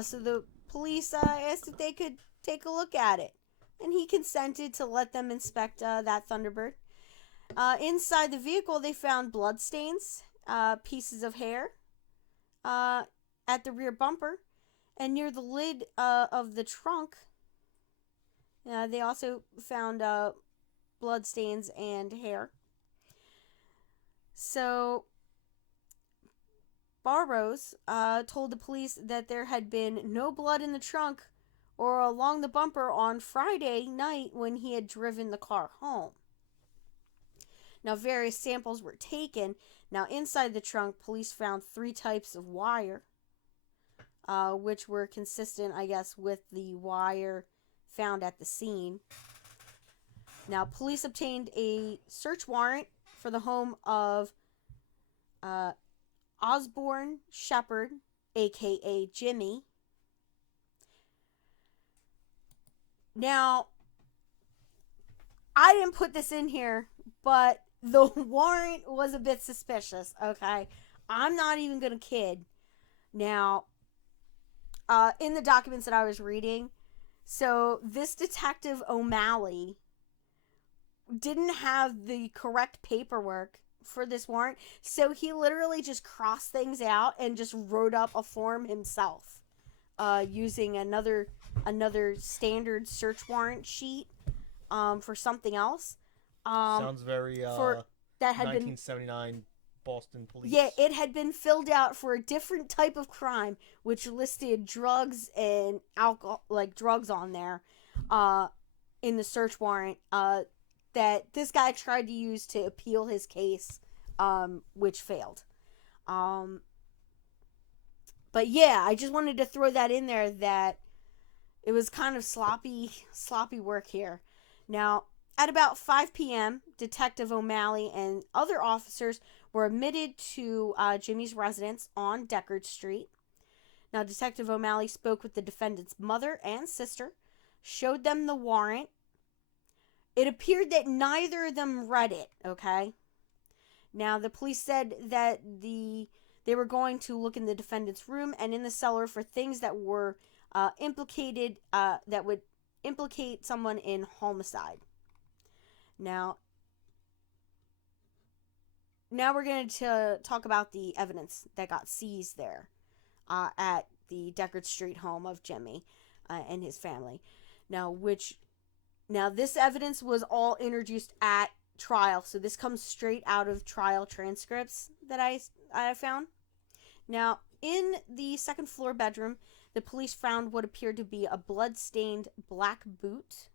So the police asked if they could take a look at it. And he consented to let them inspect that Thunderbird. Inside the vehicle, they found bloodstains, pieces of hair at the rear bumper, and near the lid of the trunk. They also found bloodstains and hair. So, Barrows told the police that there had been no blood in the trunk or along the bumper on Friday night when he had driven the car home. Now, various samples were taken. Now, inside the trunk, police found 3 types of wire, which were consistent, I guess, with the wire found at the scene. Now, police obtained a search warrant for the home of Osborne Shepherd, a.k.a. Jimmy. Now, I didn't put this in here, but the warrant was a bit suspicious, okay? I'm not even going to kid. Now, in the documents that I was reading, so this Detective O'Malley didn't have the correct paperwork for this warrant, so he literally just crossed things out and just wrote up a form himself, using another standard search warrant sheet, for something else. Sounds very For that had been 1979 Boston police. Yeah, it had been filled out for a different type of crime, which listed drugs and alcohol, like drugs on there, in the search warrant, that this guy tried to use to appeal his case, which failed. But yeah, I just wanted to throw that in there, that it was kind of sloppy work here. Now, at about 5 p.m., Detective O'Malley and other officers were admitted to Jimmy's residence on Deckard Street. Now, Detective O'Malley spoke with the defendant's mother and sister, showed them the warrant. It appeared that neither of them read it, okay? Now, the police said that they were going to look in the defendant's room and in the cellar for things that were implicated, that would implicate someone in homicide. Now we're going to talk about the evidence that got seized there, at the Deckard Street home of Jimmy and his family. Now, this evidence was all introduced at trial, so this comes straight out of trial transcripts that I found. Now, in the second floor bedroom, the police found what appeared to be a blood-stained black boots.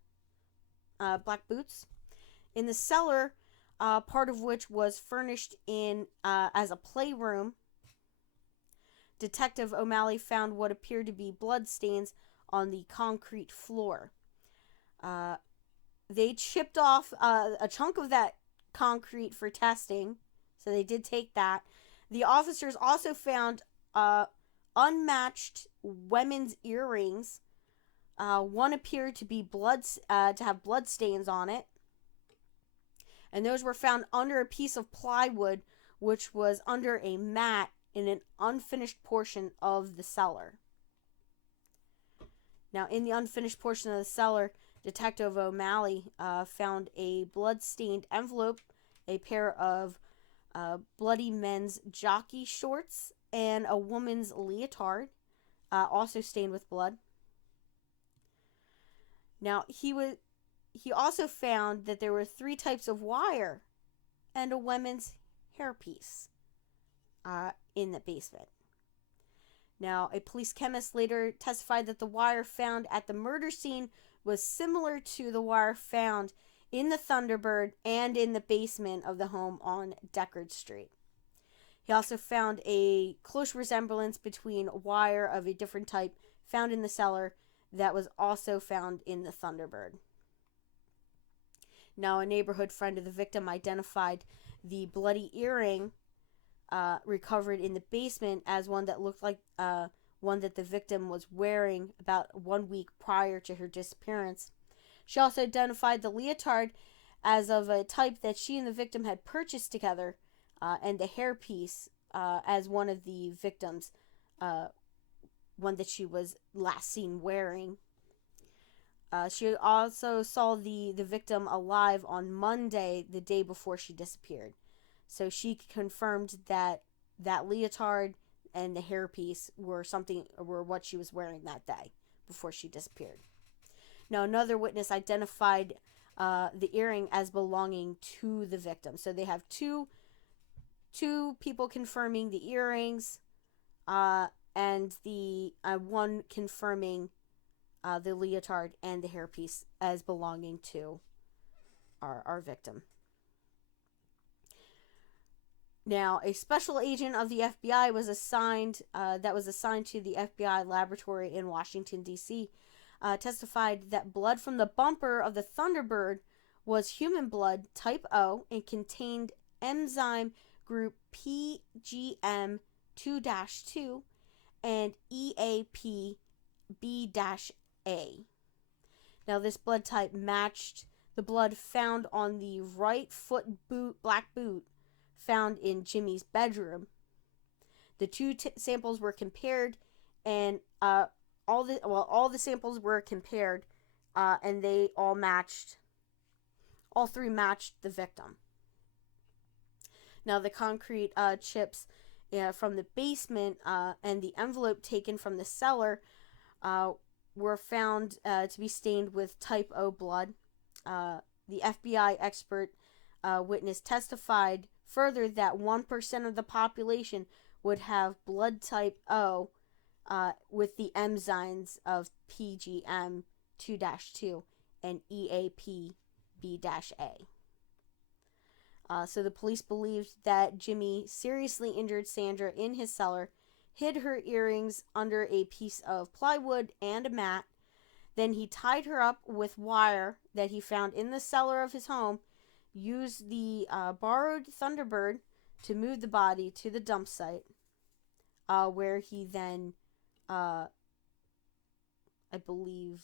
In the cellar, part of which was furnished in as a playroom, Detective O'Malley found what appeared to be bloodstains on the concrete floor. They chipped off a chunk of that concrete for testing, so they did take that. The officers also found unmatched women's earrings. One appeared to be to have blood stains on it, and those were found under a piece of plywood, which was under a mat in an unfinished portion of the cellar. Now, in the unfinished portion of the cellar, Detective O'Malley found a blood-stained envelope, a pair of bloody men's jockey shorts, and a woman's leotard, also stained with blood. Now, he also found that there were 3 types of wire and a woman's hairpiece in the basement. Now, a police chemist later testified that the wire found at the murder scene was similar to the wire found in the Thunderbird and in the basement of the home on Deckard Street. He also found a close resemblance between wire of a different type found in the cellar that was also found in the Thunderbird. Now, a neighborhood friend of the victim identified the bloody earring recovered in the basement as one that looked like one that the victim was wearing about 1 week prior to her disappearance. She also identified the leotard as of a type that she and the victim had purchased together, and the hairpiece as one of the victims, one that she was last seen wearing. She also saw the victim alive on Monday, the day before she disappeared. So she confirmed that leotard and the hairpiece were what she was wearing that day before she disappeared. Now, another witness identified the earring as belonging to the victim. So they have two people confirming the earrings, and the one confirming the leotard and the hairpiece as belonging to our victim. Now, a special agent of the FBI was assigned to the FBI laboratory in Washington, D.C., testified that blood from the bumper of the Thunderbird was human blood type O and contained enzyme group PGM2-2 and EAP-B-A. Now, this blood type matched the blood found on the right foot black boot found in Jimmy's bedroom. The two samples were compared, and all the samples were compared, and they all matched all three matched the victim. Now, the concrete chips from the basement and the envelope taken from the cellar were found to be stained with type O blood. The FBI expert witness testified further that 1% of the population would have blood type O with the enzymes of PGM 2-2 and EAPB-A. So the police believed that Jimmy seriously injured Sandra in his cellar, hid her earrings under a piece of plywood and a mat. Then he tied her up with wire that he found in the cellar of his home, used the borrowed Thunderbird to move the body to the dump site, where he then, I believe,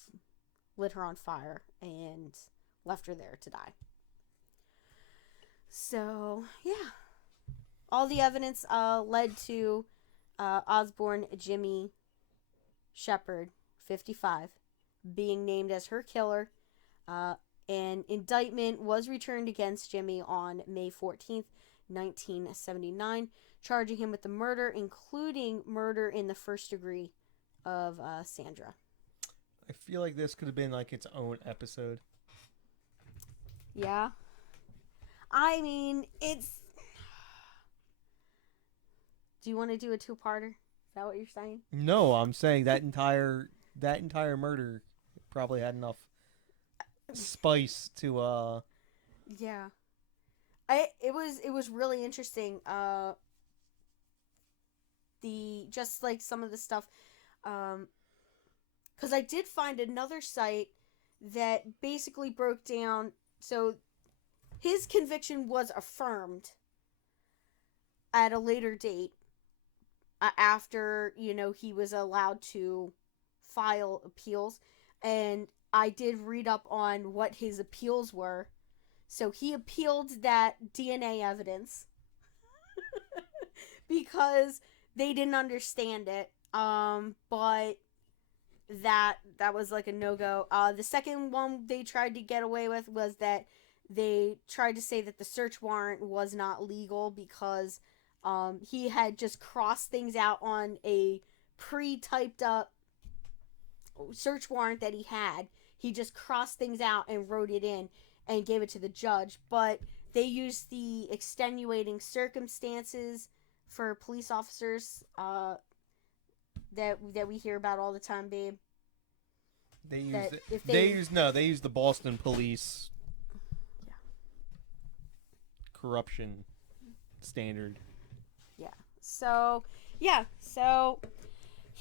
lit her on fire and left her there to die. So, yeah. All the evidence led to Osborne Jimmy Shepard, 55, being named as her killer. An indictment was returned against Jimmy on May 14th, 1979, charging him with the murder, including murder in the first degree of Sandra. I feel like this could have been like its own episode. Yeah. I mean, it's... Do you want to do a two-parter? Is that what you're saying? No, I'm saying that entire murder probably had enough spice to Yeah. It was really interesting. Just like some of the stuff, because I did find another site that basically broke down. So his conviction was affirmed at a later date, after, he was allowed to file appeals. And I did read up on what his appeals were. So he appealed that DNA evidence because they didn't understand it. But that was like a no-go. The second one they tried to get away with was that they tried to say that the search warrant was not legal because he had just crossed things out on a pre-typed up search warrant that he had. He just crossed things out and wrote it in and gave it to the judge. But they used the extenuating circumstances for police officers that we hear about all the time, babe. They used the Boston police corruption standard. Yeah. So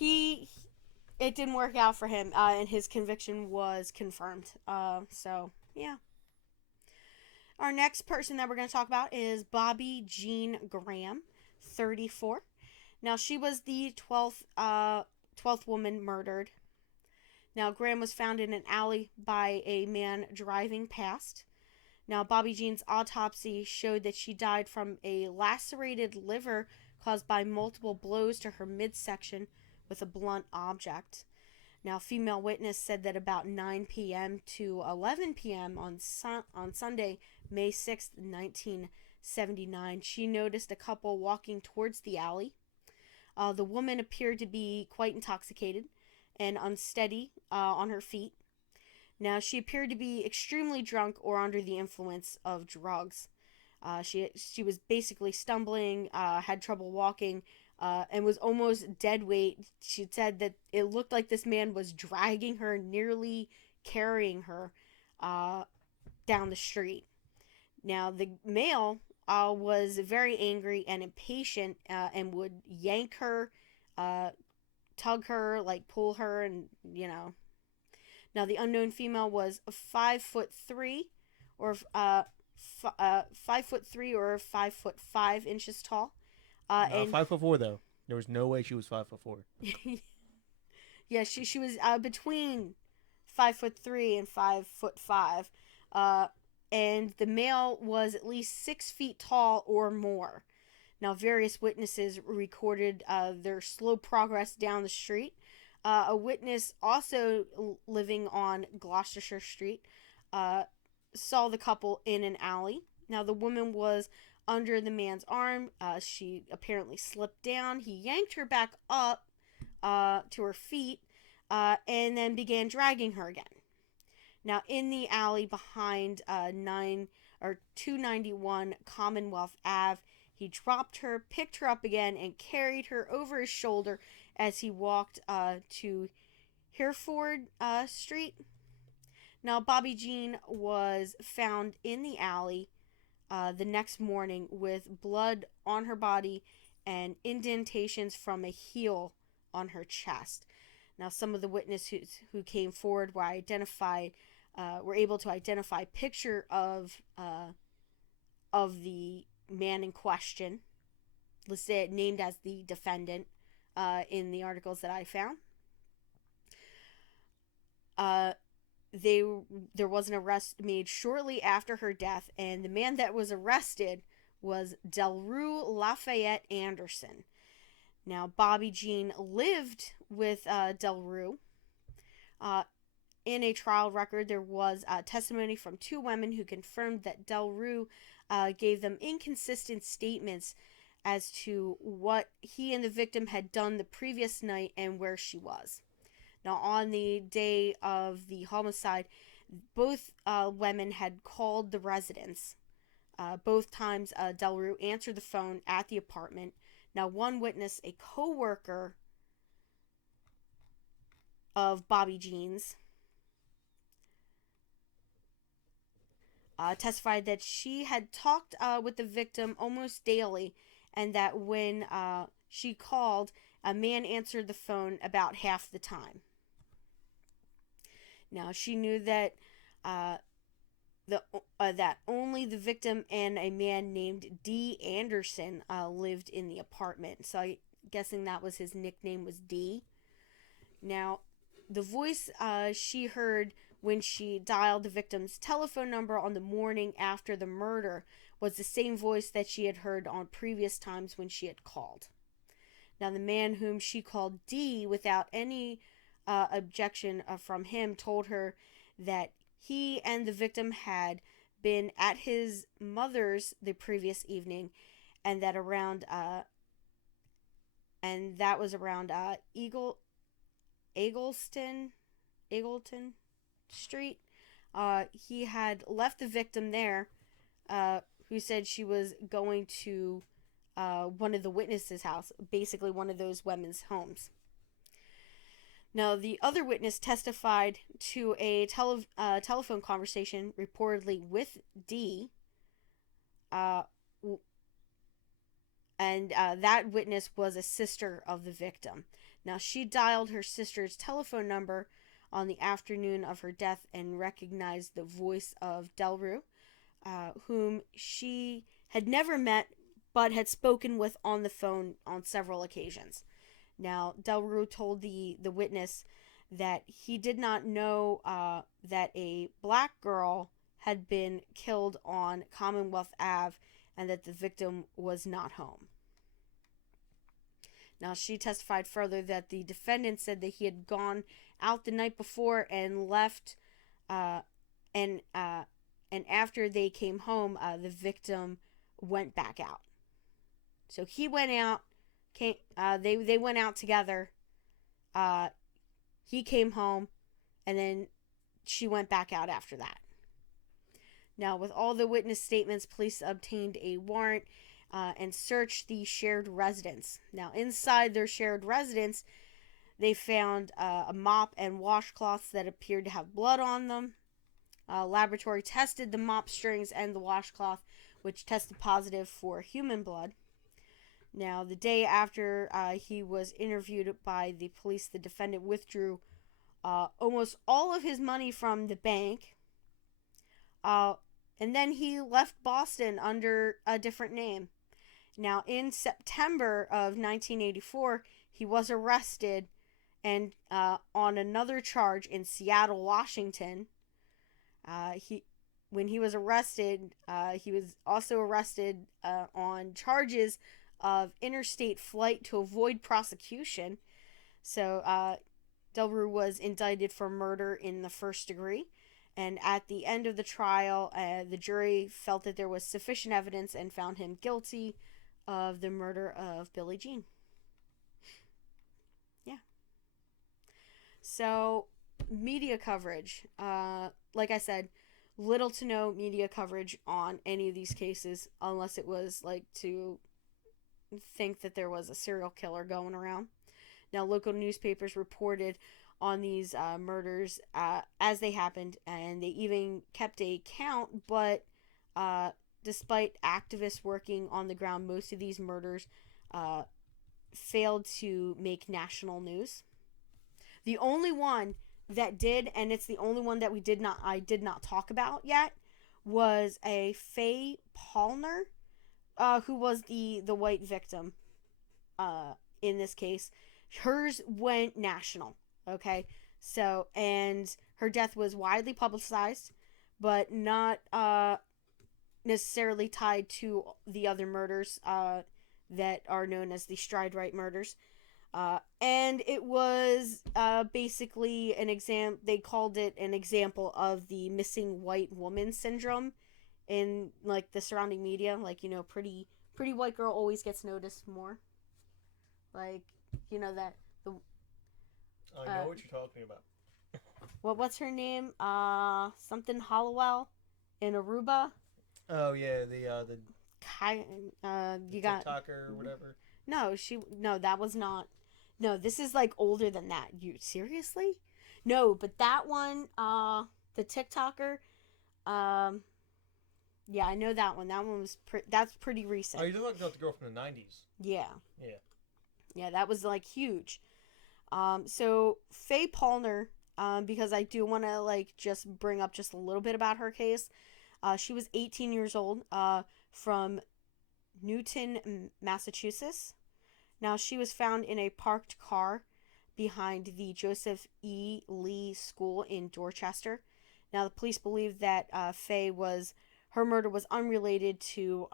it didn't work out for him, and his conviction was confirmed. So yeah. Our next person that we're going to talk about is Bobby Jean Graham, 34. Now, she was the 12th woman murdered. Now, Graham was found in an alley by a man driving past. Now, Bobby Jean's autopsy showed that she died from a lacerated liver caused by multiple blows to her midsection with a blunt object. Now, female witness said that about 9 p.m. to 11 p.m. on Sunday, May 6th, 1979, she noticed a couple walking towards the alley. The woman appeared to be quite intoxicated and unsteady on her feet. Now, she appeared to be extremely drunk or under the influence of drugs. She was basically stumbling, had trouble walking, and was almost dead weight. She said that it looked like this man was dragging her, nearly carrying her down the street. Now, the male was very angry and impatient and would yank her, tug her, like pull her, and, Now, the unknown female was 5'3", or 5'3" or 5'5" inches tall. And 5'4" though. There was no way she was 5'4". Yeah, she was between 5'3" and 5'5". And the male was at least 6 feet tall or more. Now, various witnesses recorded their slow progress down the street. A witness also living on Gloucestershire Street saw the couple in an alley. Now, the woman was under the man's arm. She apparently slipped down. He yanked her back up to her feet and then began dragging her again. Now, in the alley behind 291 Commonwealth Ave, he dropped her, picked her up again, and carried her over his shoulder as he walked to Hereford Street. Now, Bobby Jean was found in the alley the next morning with blood on her body and indentations from a heel on her chest. Now, some of the witnesses who came forward were able to identify a picture of the man in question, listed named as the defendant in the articles that I found. There was an arrest made shortly after her death, and the man that was arrested was Delrue Lafayette Anderson. Now, Bobby Jean lived with Delrue. In a trial record, there was testimony from two women who confirmed that Delrue gave them inconsistent statements as to what he and the victim had done the previous night and where she was. Now, on the day of the homicide, both women had called the residence. Both times, Delrue answered the phone at the apartment. Now, one witness, a co-worker of Bobby Jean's, testified that she had talked with the victim almost daily, and that when she called, a man answered the phone about half the time. Now, she knew that that only the victim and a man named D. Anderson lived in the apartment. So I'm guessing that was his nickname, was D. Now, the voice she heard when she dialed the victim's telephone number on the morning after the murder was the same voice that she had heard on previous times when she had called. Now, the man whom she called D, without any objection from him, told her that he and the victim had been at his mother's the previous evening, and that was around Eagleton Street. He had left the victim there, who said she was going to one of the witnesses' house, basically one of those women's homes. Now, the other witness testified to a telephone conversation reportedly with D, and that witness was a sister of the victim. Now, she dialed her sister's telephone number on the afternoon of her death and recognized the voice of Delrue, whom she had never met but had spoken with on the phone on several occasions. Now, Delrue told the witness that he did not know that a black girl had been killed on Commonwealth Ave and that the victim was not home. Now, she testified further that the defendant said that he had gone out the night before and left, and after they came home, the victim went back out. So he went out. They went out together. He came home, and then she went back out after that. Now, with all the witness statements, police obtained a warrant and searched the shared residence. Now, inside their shared residence, they found a mop and washcloths that appeared to have blood on them. Laboratory tested the mop strings and the washcloth, which tested positive for human blood. Now, the day after he was interviewed by the police, the defendant withdrew almost all of his money from the bank. And then he left Boston under a different name. Now, in September of 1984, he was arrested and on another charge in Seattle, Washington. When he was arrested, he was also arrested on charges of interstate flight to avoid prosecution. So, Delrue was indicted for murder in the first degree, And at the end of the trial, the jury felt that there was sufficient evidence and found him guilty of the murder of Billie Jean. Yeah. So, media coverage. Like I said, little to no media coverage on any of these cases, unless it was like to think that there was a serial killer going around. Now, local newspapers reported on these murders as they happened, and they even kept a count, but despite activists working on the ground, most of these murders failed to make national news. The only one that did, and it's the only one that I did not talk about yet, was a Faye Palmer, who was the white victim in this case. Hers went national, okay? So, and her death was widely publicized, but not necessarily tied to the other murders that are known as the Stride Rite Murders. And it was basically they called it an example of the missing white woman syndrome in like the surrounding media. Like, pretty white girl always gets noticed more. Like, that the I know what you're talking about. what's her name? Something Hollowell in Aruba. Oh yeah, the You got TikToker or whatever. No, that was not. No, this is like older than that. You seriously? No, but that one, the TikToker, yeah, I know that one. That one was that's pretty recent. Oh, you're talking about the girl from the 90s. Yeah. Yeah. Yeah, that was like huge. So Faye Palmer, because I do want to like just bring up just a little bit about her case. She was 18 years old, from Newton, Massachusetts. Now, she was found in a parked car behind the Joseph E. Lee School in Dorchester. Now, the police believe that her murder was unrelated to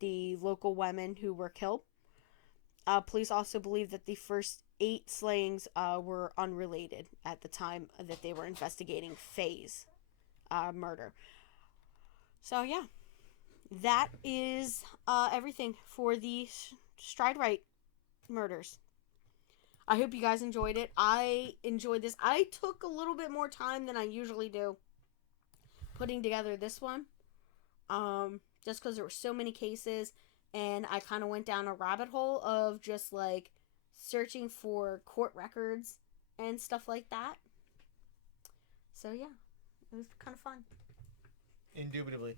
the local women who were killed. Police also believe that the first 8 slayings were unrelated at the time that they were investigating Faye's murder. So, yeah. That is everything for the Stride Rite Murders. I hope you guys enjoyed it. I enjoyed this. I took a little bit more time than I usually do putting together this one. Just because there were so many cases, and I kind of went down a rabbit hole of just like searching for court records and stuff like that. So yeah, it was kind of fun. Indubitably.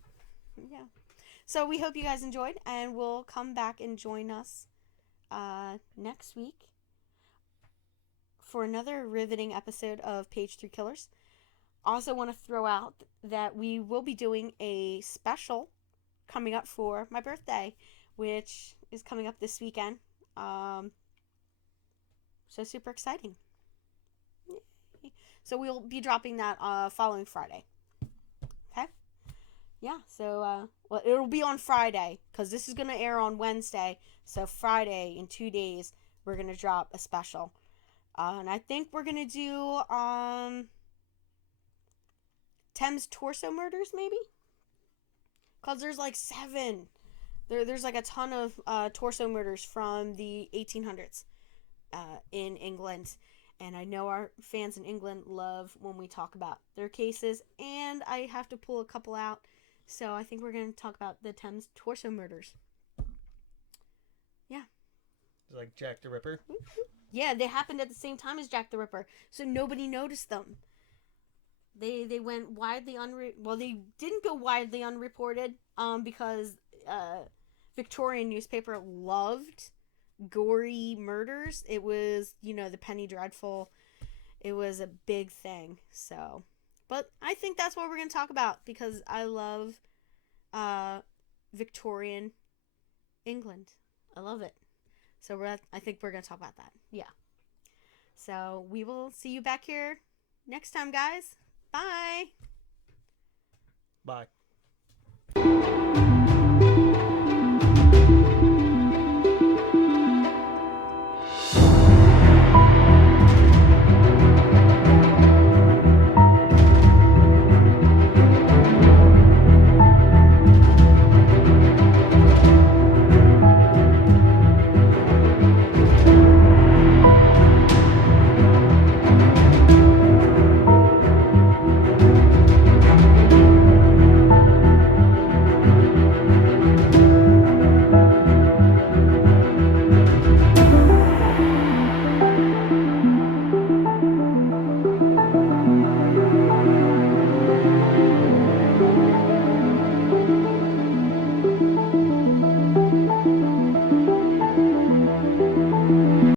Yeah. So we hope you guys enjoyed, and we'll come back and join us next week for another riveting episode of Page 3 Killers. Also want to throw out that we will be doing a special coming up for my birthday, which is coming up this weekend. So super exciting. So we'll be dropping that following Friday. Okay? Yeah, so well, it'll be on Friday because this is going to air on Wednesday. So Friday, in 2 days, we're going to drop a special. And I think we're going to do Thames torso murders, maybe? Because there's like 7. There's like a ton of torso murders from the 1800s in England. And I know our fans in England love when we talk about their cases. And I have to pull a couple out. So I think we're going to talk about the Thames torso murders. Yeah. Like Jack the Ripper? Yeah, they happened at the same time as Jack the Ripper. So nobody noticed them. They went widely they didn't go widely unreported because Victorian newspaper loved gory murders. It was, the Penny Dreadful. It was a big thing. So, but I think that's what we're going to talk about because I love Victorian England. I love it. So I think we're going to talk about that. Yeah. So we will see you back here next time, guys. Bye. Bye.